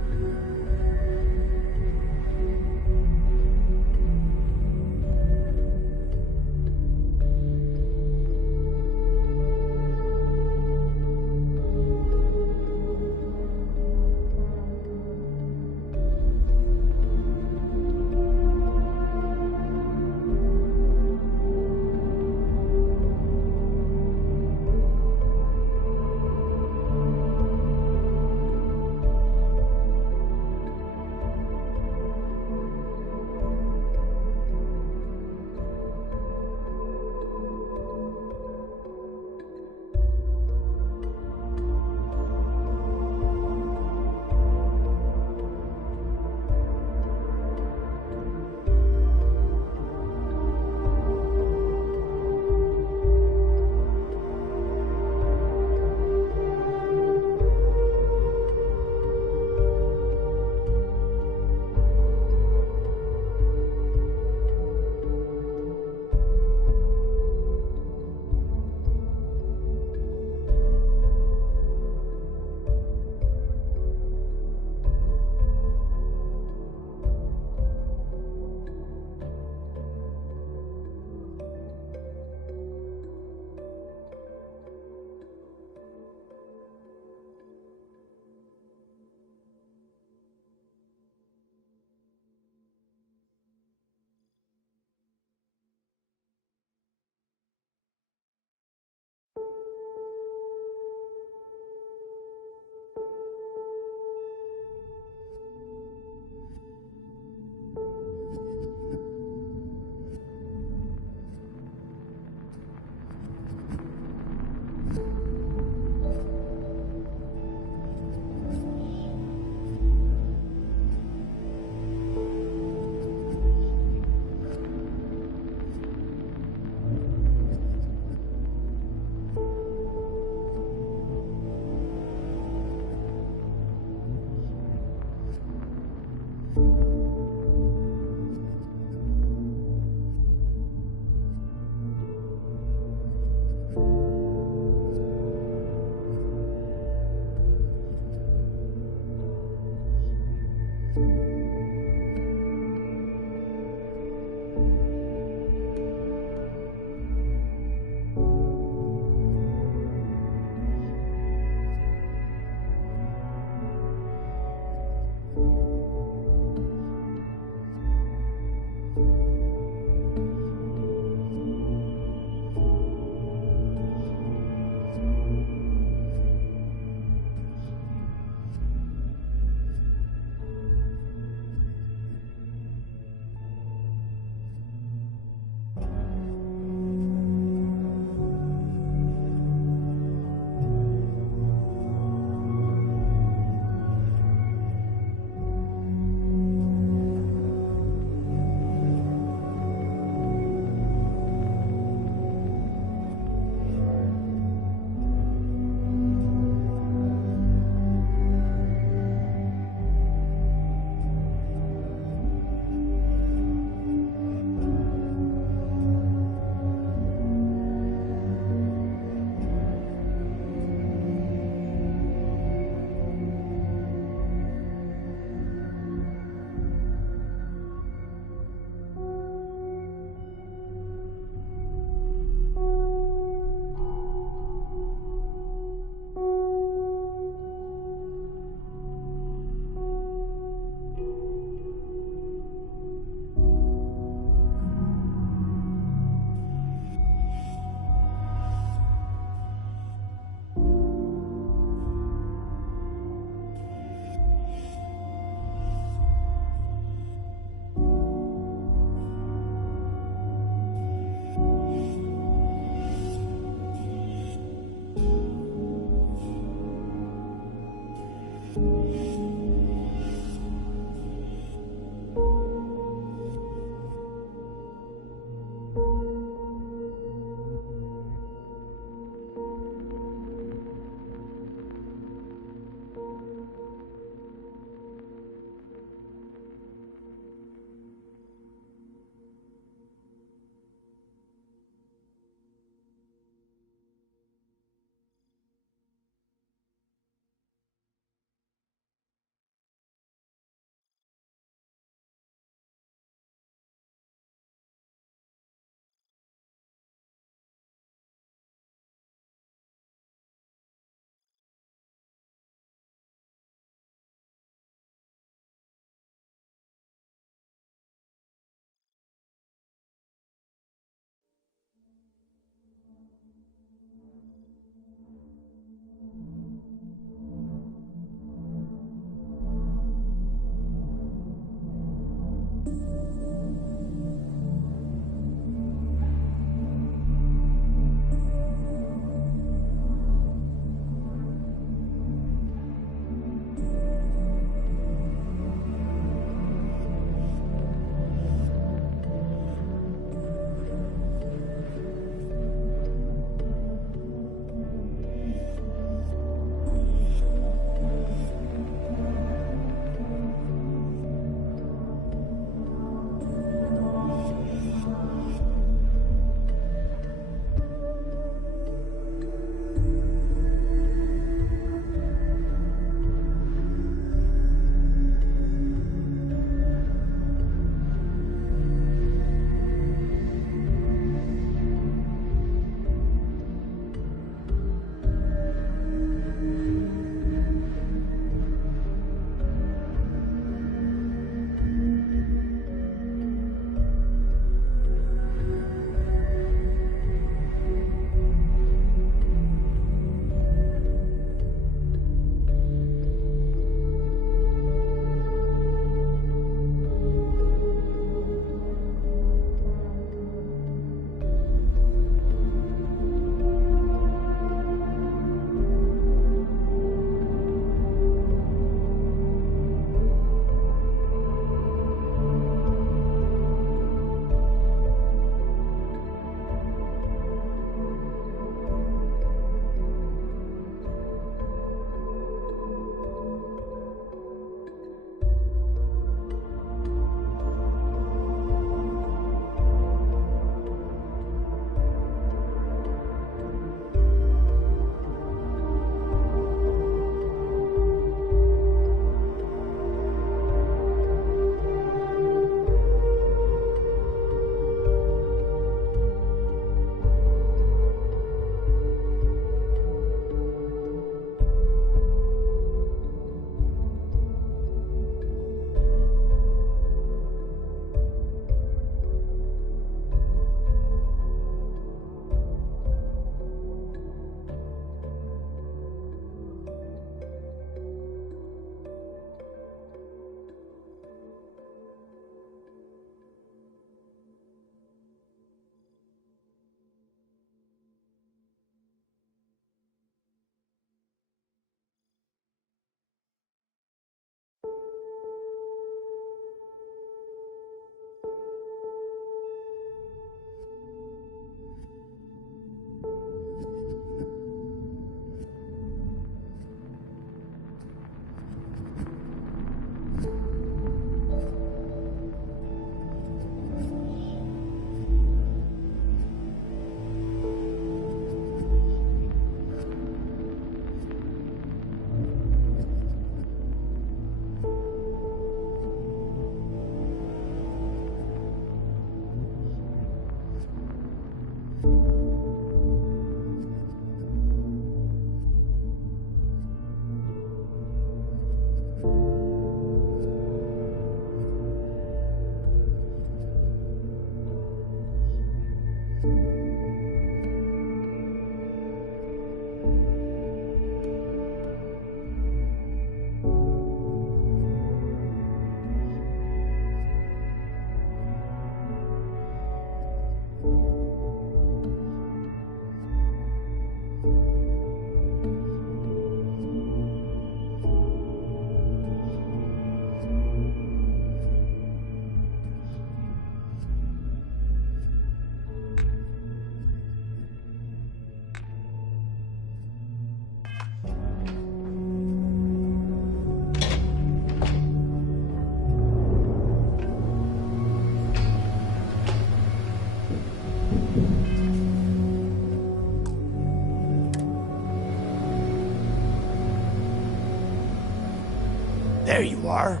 There you are.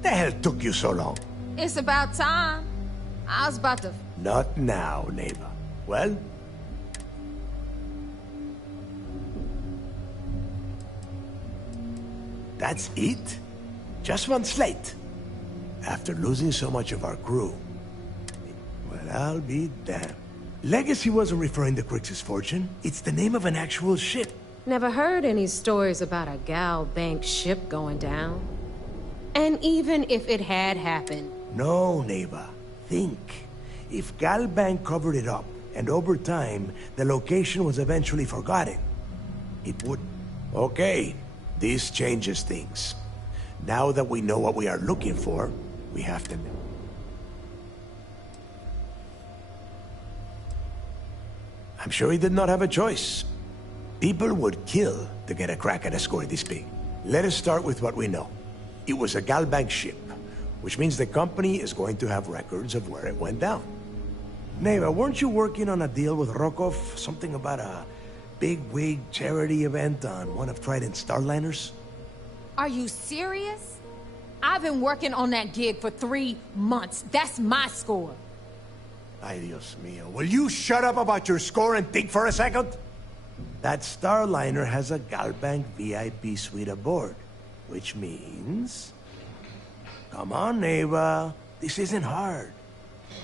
The hell took you so long? It's about time. I was about to... Not now, neighbor. Well? That's it? Just one slate? After losing so much of our crew? Well, I'll be damned. Legacy wasn't referring to Crix's fortune. It's the name of an actual ship. Never heard any stories about a Gal Bank ship going down. And even if it had happened... No, neighbor. Think. If Gal Bank covered it up, and over time, the location was eventually forgotten, it would... Okay, this changes things. Now that we know what we are looking for, we have to... I'm sure he did not have a choice. People would kill to get a crack at a score this big. Let us start with what we know. It was a Gal Bank ship, which means the company is going to have records of where it went down. Neighbor, weren't you working on a deal with Rokov? Something about a big-wig charity event on one of Trident's starliners? Are you serious? I've been working on that gig for 3 months. That's my score. Ay, Dios mío. Will you shut up about your score and think for a second? That starliner has a Gal Bank VIP suite aboard, which means... Come on, neighbor. This isn't hard.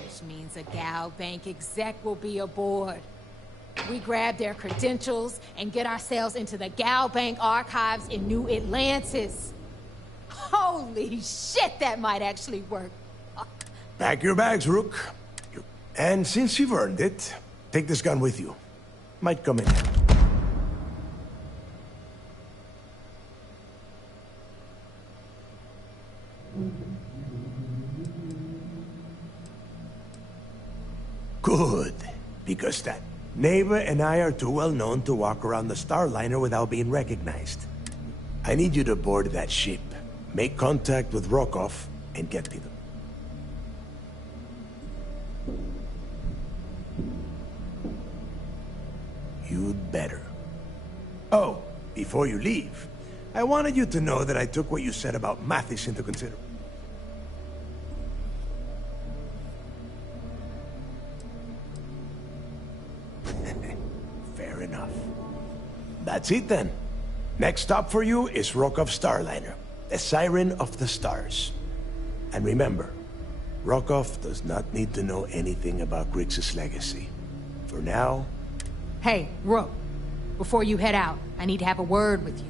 Which means a Gal Bank exec will be aboard. We grab their credentials and get ourselves into the Gal Bank archives in New Atlantis. Holy shit, that might actually work. Pack your bags, Rook. And since you've earned it, take this gun with you. Might come in handy. Good, because that neighbor and I are too well known to walk around the starliner without being recognized. I need you to board that ship, make contact with Rokov, and get to them. You'd better. Oh, before you leave, I wanted you to know that I took what you said about Mathis into consideration. Fair enough. That's it then. Next stop for you is Rokov Starliner, the Siren of the Stars. And remember, Rokov does not need to know anything about Crix's legacy. For now... Hey, Rook, before you head out, I need to have a word with you.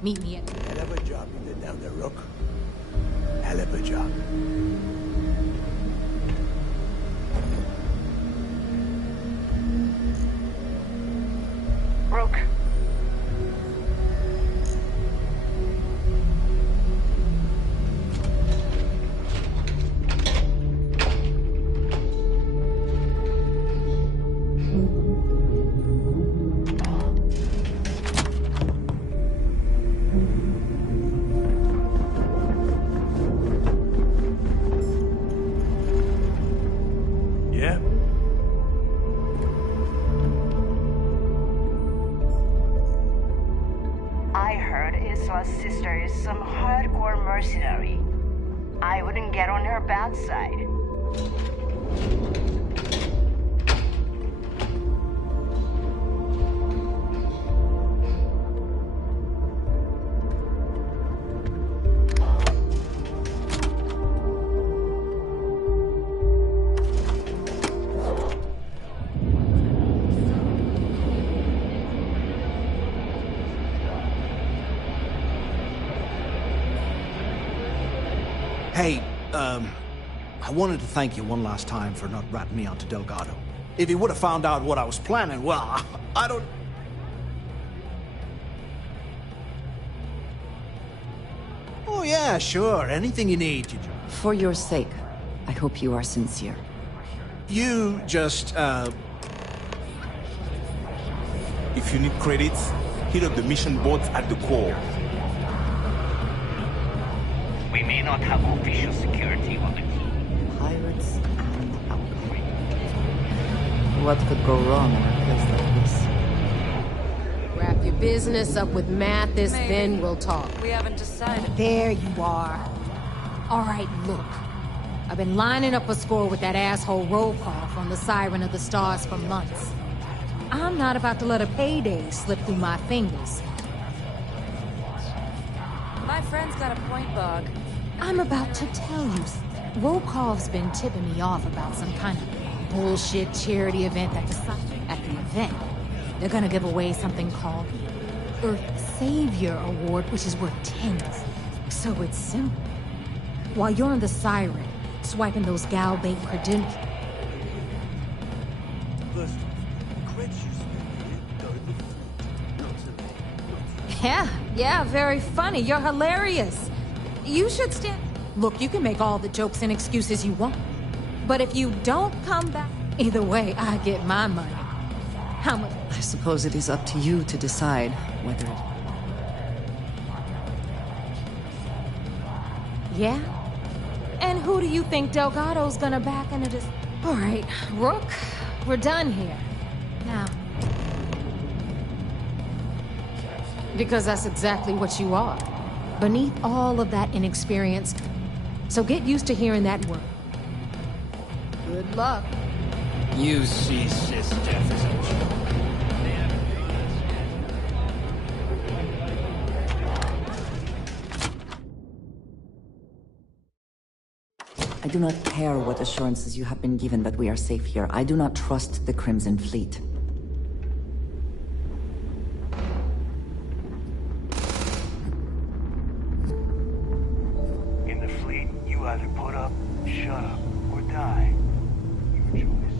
Meet me at... Hell of a job you did down there, Rook. Hell of a job. Rook. Sister is some hardcore mercenary. I wouldn't get on her bad side. Hey, I wanted to thank you one last time for not ratting me onto Delgado. If he would have found out what I was planning, well, I don't... Oh yeah, sure, anything you need, you... For your sake, I hope you are sincere. You just, If you need credits, hit up the mission boards at the core. We may not have official security on the key. Pirates and alcohol. What could go wrong in a place like this? Grab your business up with Mathis, then we'll talk. We haven't decided. There you are. All right, look. I've been lining up a score with that asshole Rokov on the Siren of the Stars for months. I'm not about to let a payday slip through my fingers. My friend's got a point, Bug. I'm about to tell you. Rokov's been tipping me off about some kind of bullshit charity event at the event. They're gonna give away something called the Earth Savior Award, which is worth tens. So it's simple. While you're on the Siren, swiping those GalBank credentials. Yeah, very funny. You're hilarious. You should stand... Look, you can make all the jokes and excuses you want. But if you don't come back... Either way, I get my money. How much? I suppose it is up to you to decide whether it... Yeah? And who do you think Delgado's gonna back into this? All right, Rook, we're done here. Now. Because that's exactly what you are. Beneath all of that inexperience. So get used to hearing that word. Good luck. UC SysDef is a joke. I do not care what assurances you have been given that we are safe here. I do not trust the Crimson Fleet. In the fleet, you either put up, shut up, or die. Your choice.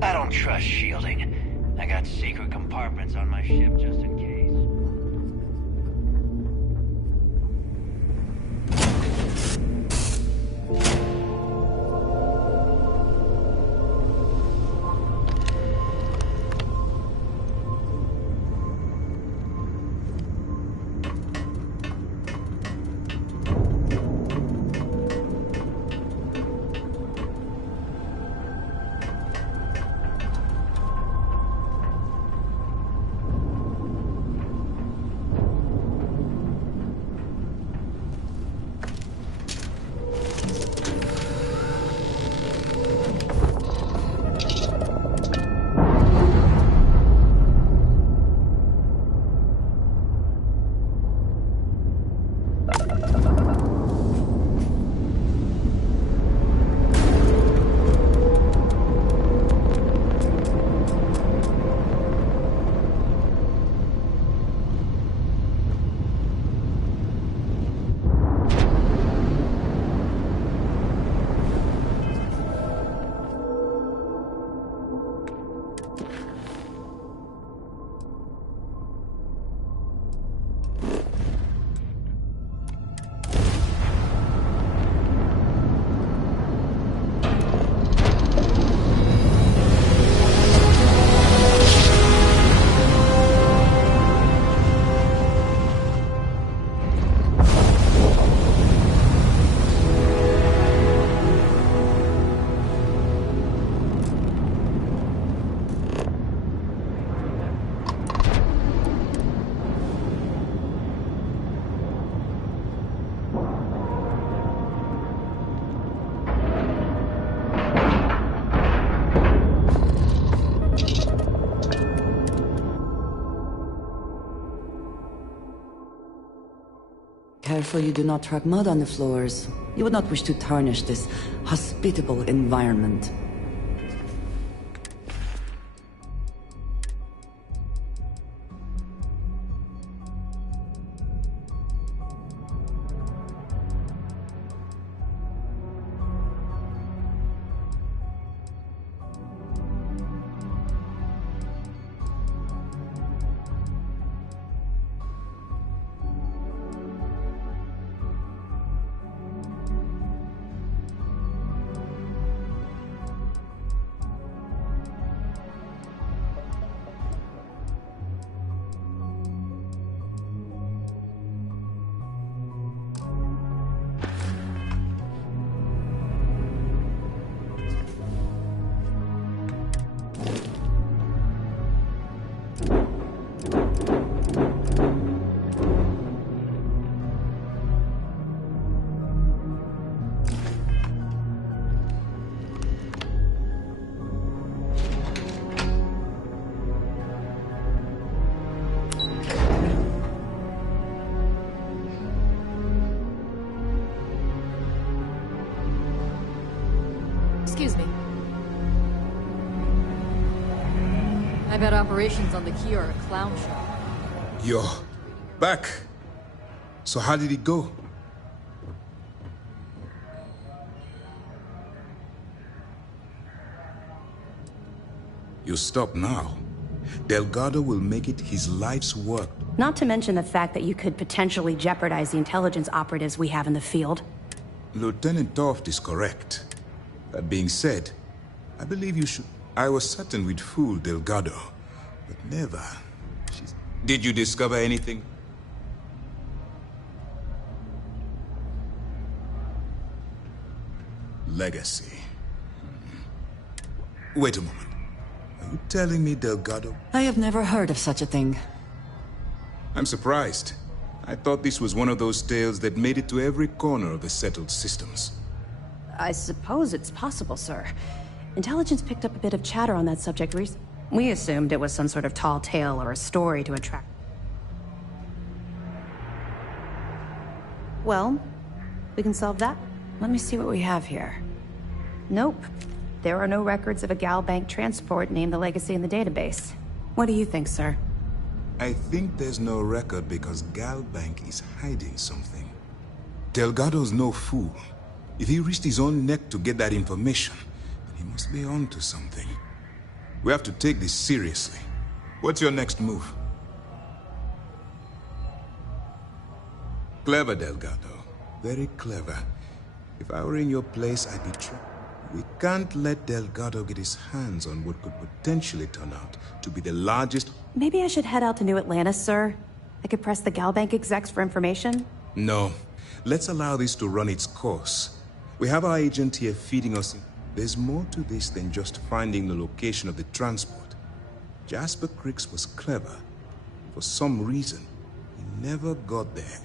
I don't trust shielding. I got secret compartments on my ship just in case. Careful you do not track mud on the floors. You would not wish to tarnish this hospitable environment. I bet operations on the key are a clown show. Yo, back. So how did it go? You stop now. Delgado will make it his life's work. Not to mention the fact that you could potentially jeopardize the intelligence operatives we have in the field. Lieutenant Toft is correct. That being said, I believe you should... I was certain we'd fool Delgado, but never. Did you discover anything? Legacy. Wait a moment. Are you telling me Delgado? I have never heard of such a thing. I'm surprised. I thought this was one of those tales that made it to every corner of the settled systems. I suppose it's possible, sir. Intelligence picked up a bit of chatter on that subject recently. We assumed it was some sort of tall tale or a story to attract. Well, we can solve that. Let me see what we have here. Nope. There are no records of a Gal Bank transport named the Legacy in the database. What do you think, sir? I think there's no record because Gal Bank is hiding something. Delgado's no fool. If he risked his own neck to get that information, then he must be onto something. We have to take this seriously. What's your next move? Clever, Delgado. Very clever. If I were in your place, I'd be We can't let Delgado get his hands on what could potentially turn out to be the largest... Maybe I should head out to New Atlantis, sir? I could press the Gal Bank execs for information? No. Let's allow this to run its course. We have our agent here feeding us... There's more to this than just finding the location of the transport. Jasper Cricks was clever. For some reason, he never got there.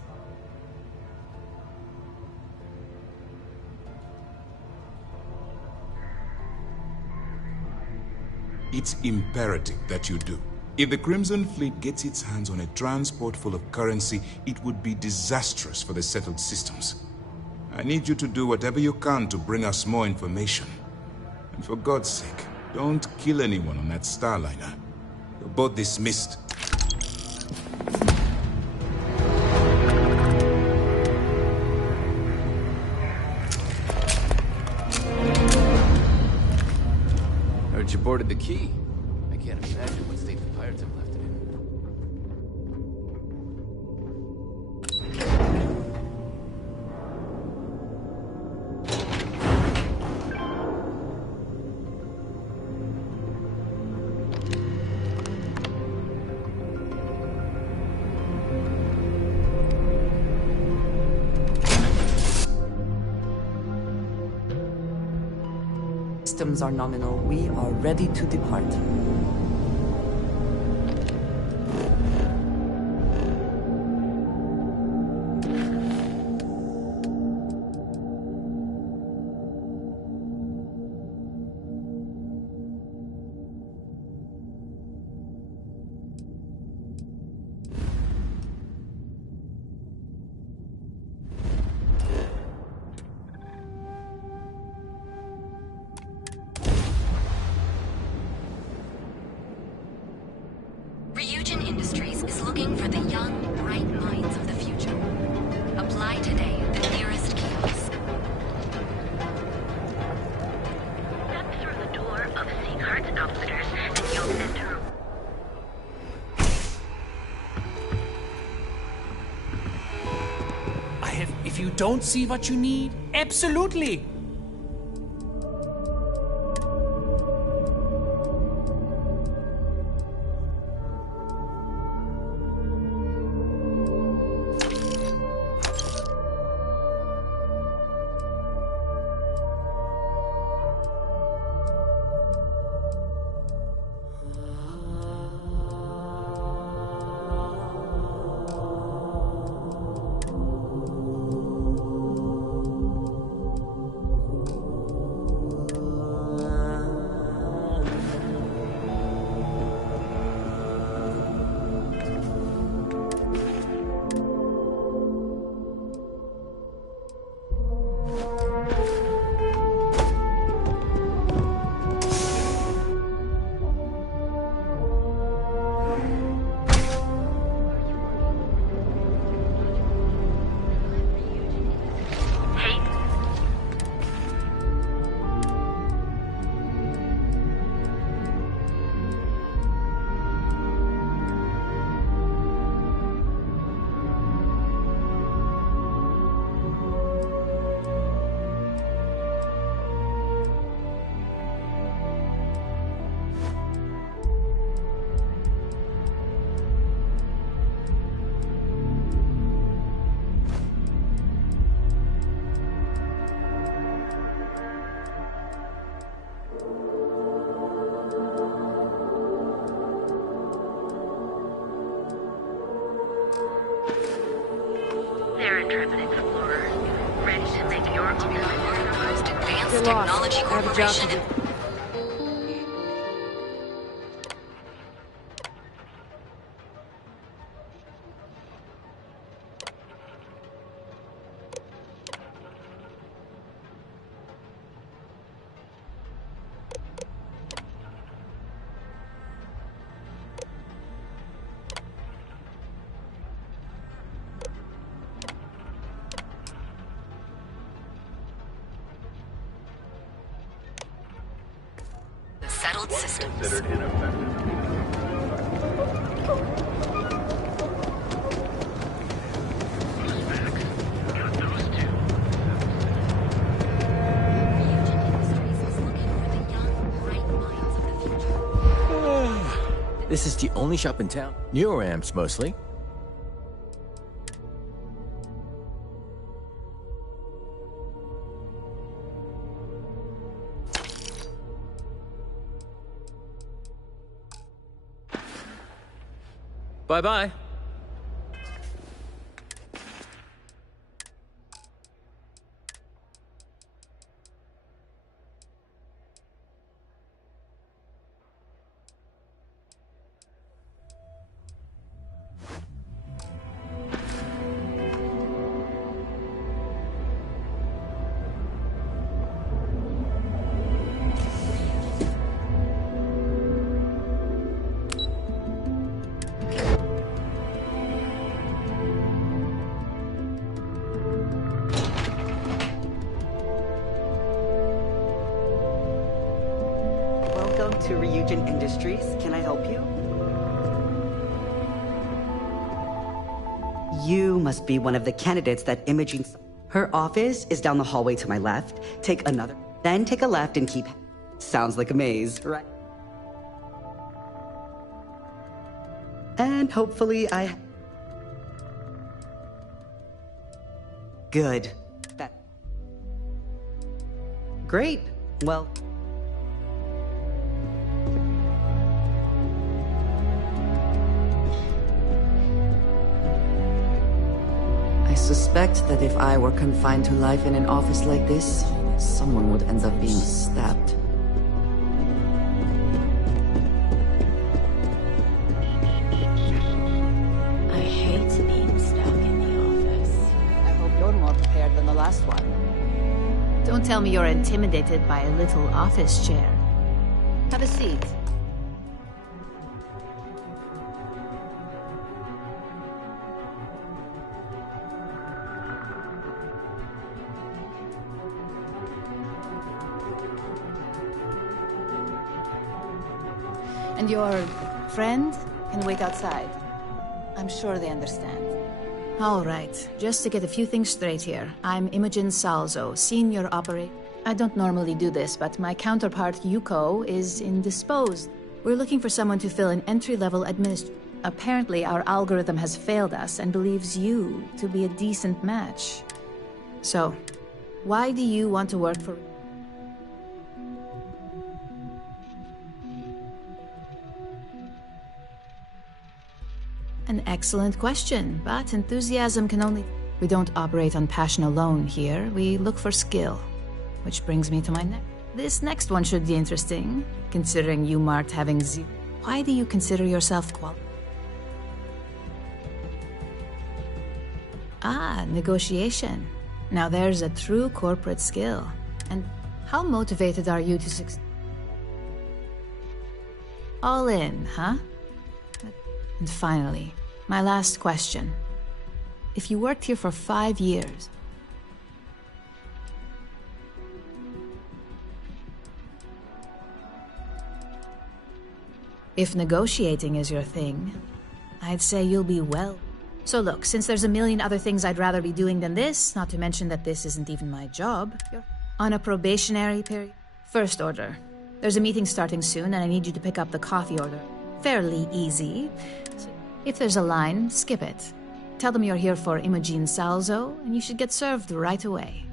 It's imperative that you do. If the Crimson Fleet gets its hands on a transport full of currency, it would be disastrous for the settled systems. I need you to do whatever you can to bring us more information. And for God's sake, don't kill anyone on that Starliner. You're both dismissed. Heard you boarded the Key. I can't imagine what state the pirates have left it in. Systems are nominal. We are ready to depart. Ryujin Industries is looking for the young, bright minds of the future. Apply today at the nearest kiosk. Step through the door of Seaghart's Outfitters and you'll enter. If you don't see what you need, absolutely. intrepid explorer. Ready to make your own most advanced technology corporation. Settled systems. Considered ineffective. This is the only shop in town. Neuramps, mostly. Bye-bye. To Ryujin Industries. Can I help you? You must be one of the candidates that Imogene... Her office is down the hallway to my left. Take another. Then take a left and keep... Sounds like a maze, right? And hopefully I... Good. Great. Well... I suspect that if I were confined to life in an office like this, someone would end up being stabbed. I hate being stuck in the office. I hope you're more prepared than the last one. Don't tell me you're intimidated by a little office chair. Have a seat. And your friend can wait outside. I'm sure they understand. All right, just to get a few things straight here. I'm Imogen Salzo, senior operator. I don't normally do this, but my counterpart, Yuko, is indisposed. We're looking for someone to fill an entry-level administrator. Apparently, our algorithm has failed us and believes you to be a decent match. So, why do you want to work for... An excellent question, but enthusiasm can only... We don't operate on passion alone here. We look for skill. Which brings me to my next... This next one should be interesting, considering you marked having zero. Why do you consider yourself qualified? Ah, negotiation. Now there's a true corporate skill. And how motivated are you to succeed? All in, huh? And finally, my last question. If you worked here for 5 years... If negotiating is your thing, I'd say you'll be well. So look, since there's a million other things I'd rather be doing than this, not to mention that this isn't even my job, you're on a probationary period. First order. There's a meeting starting soon, and I need you to pick up the coffee order. Fairly easy. So if there's a line, skip it. Tell them you're here for Imogen Salzo, and you should get served right away.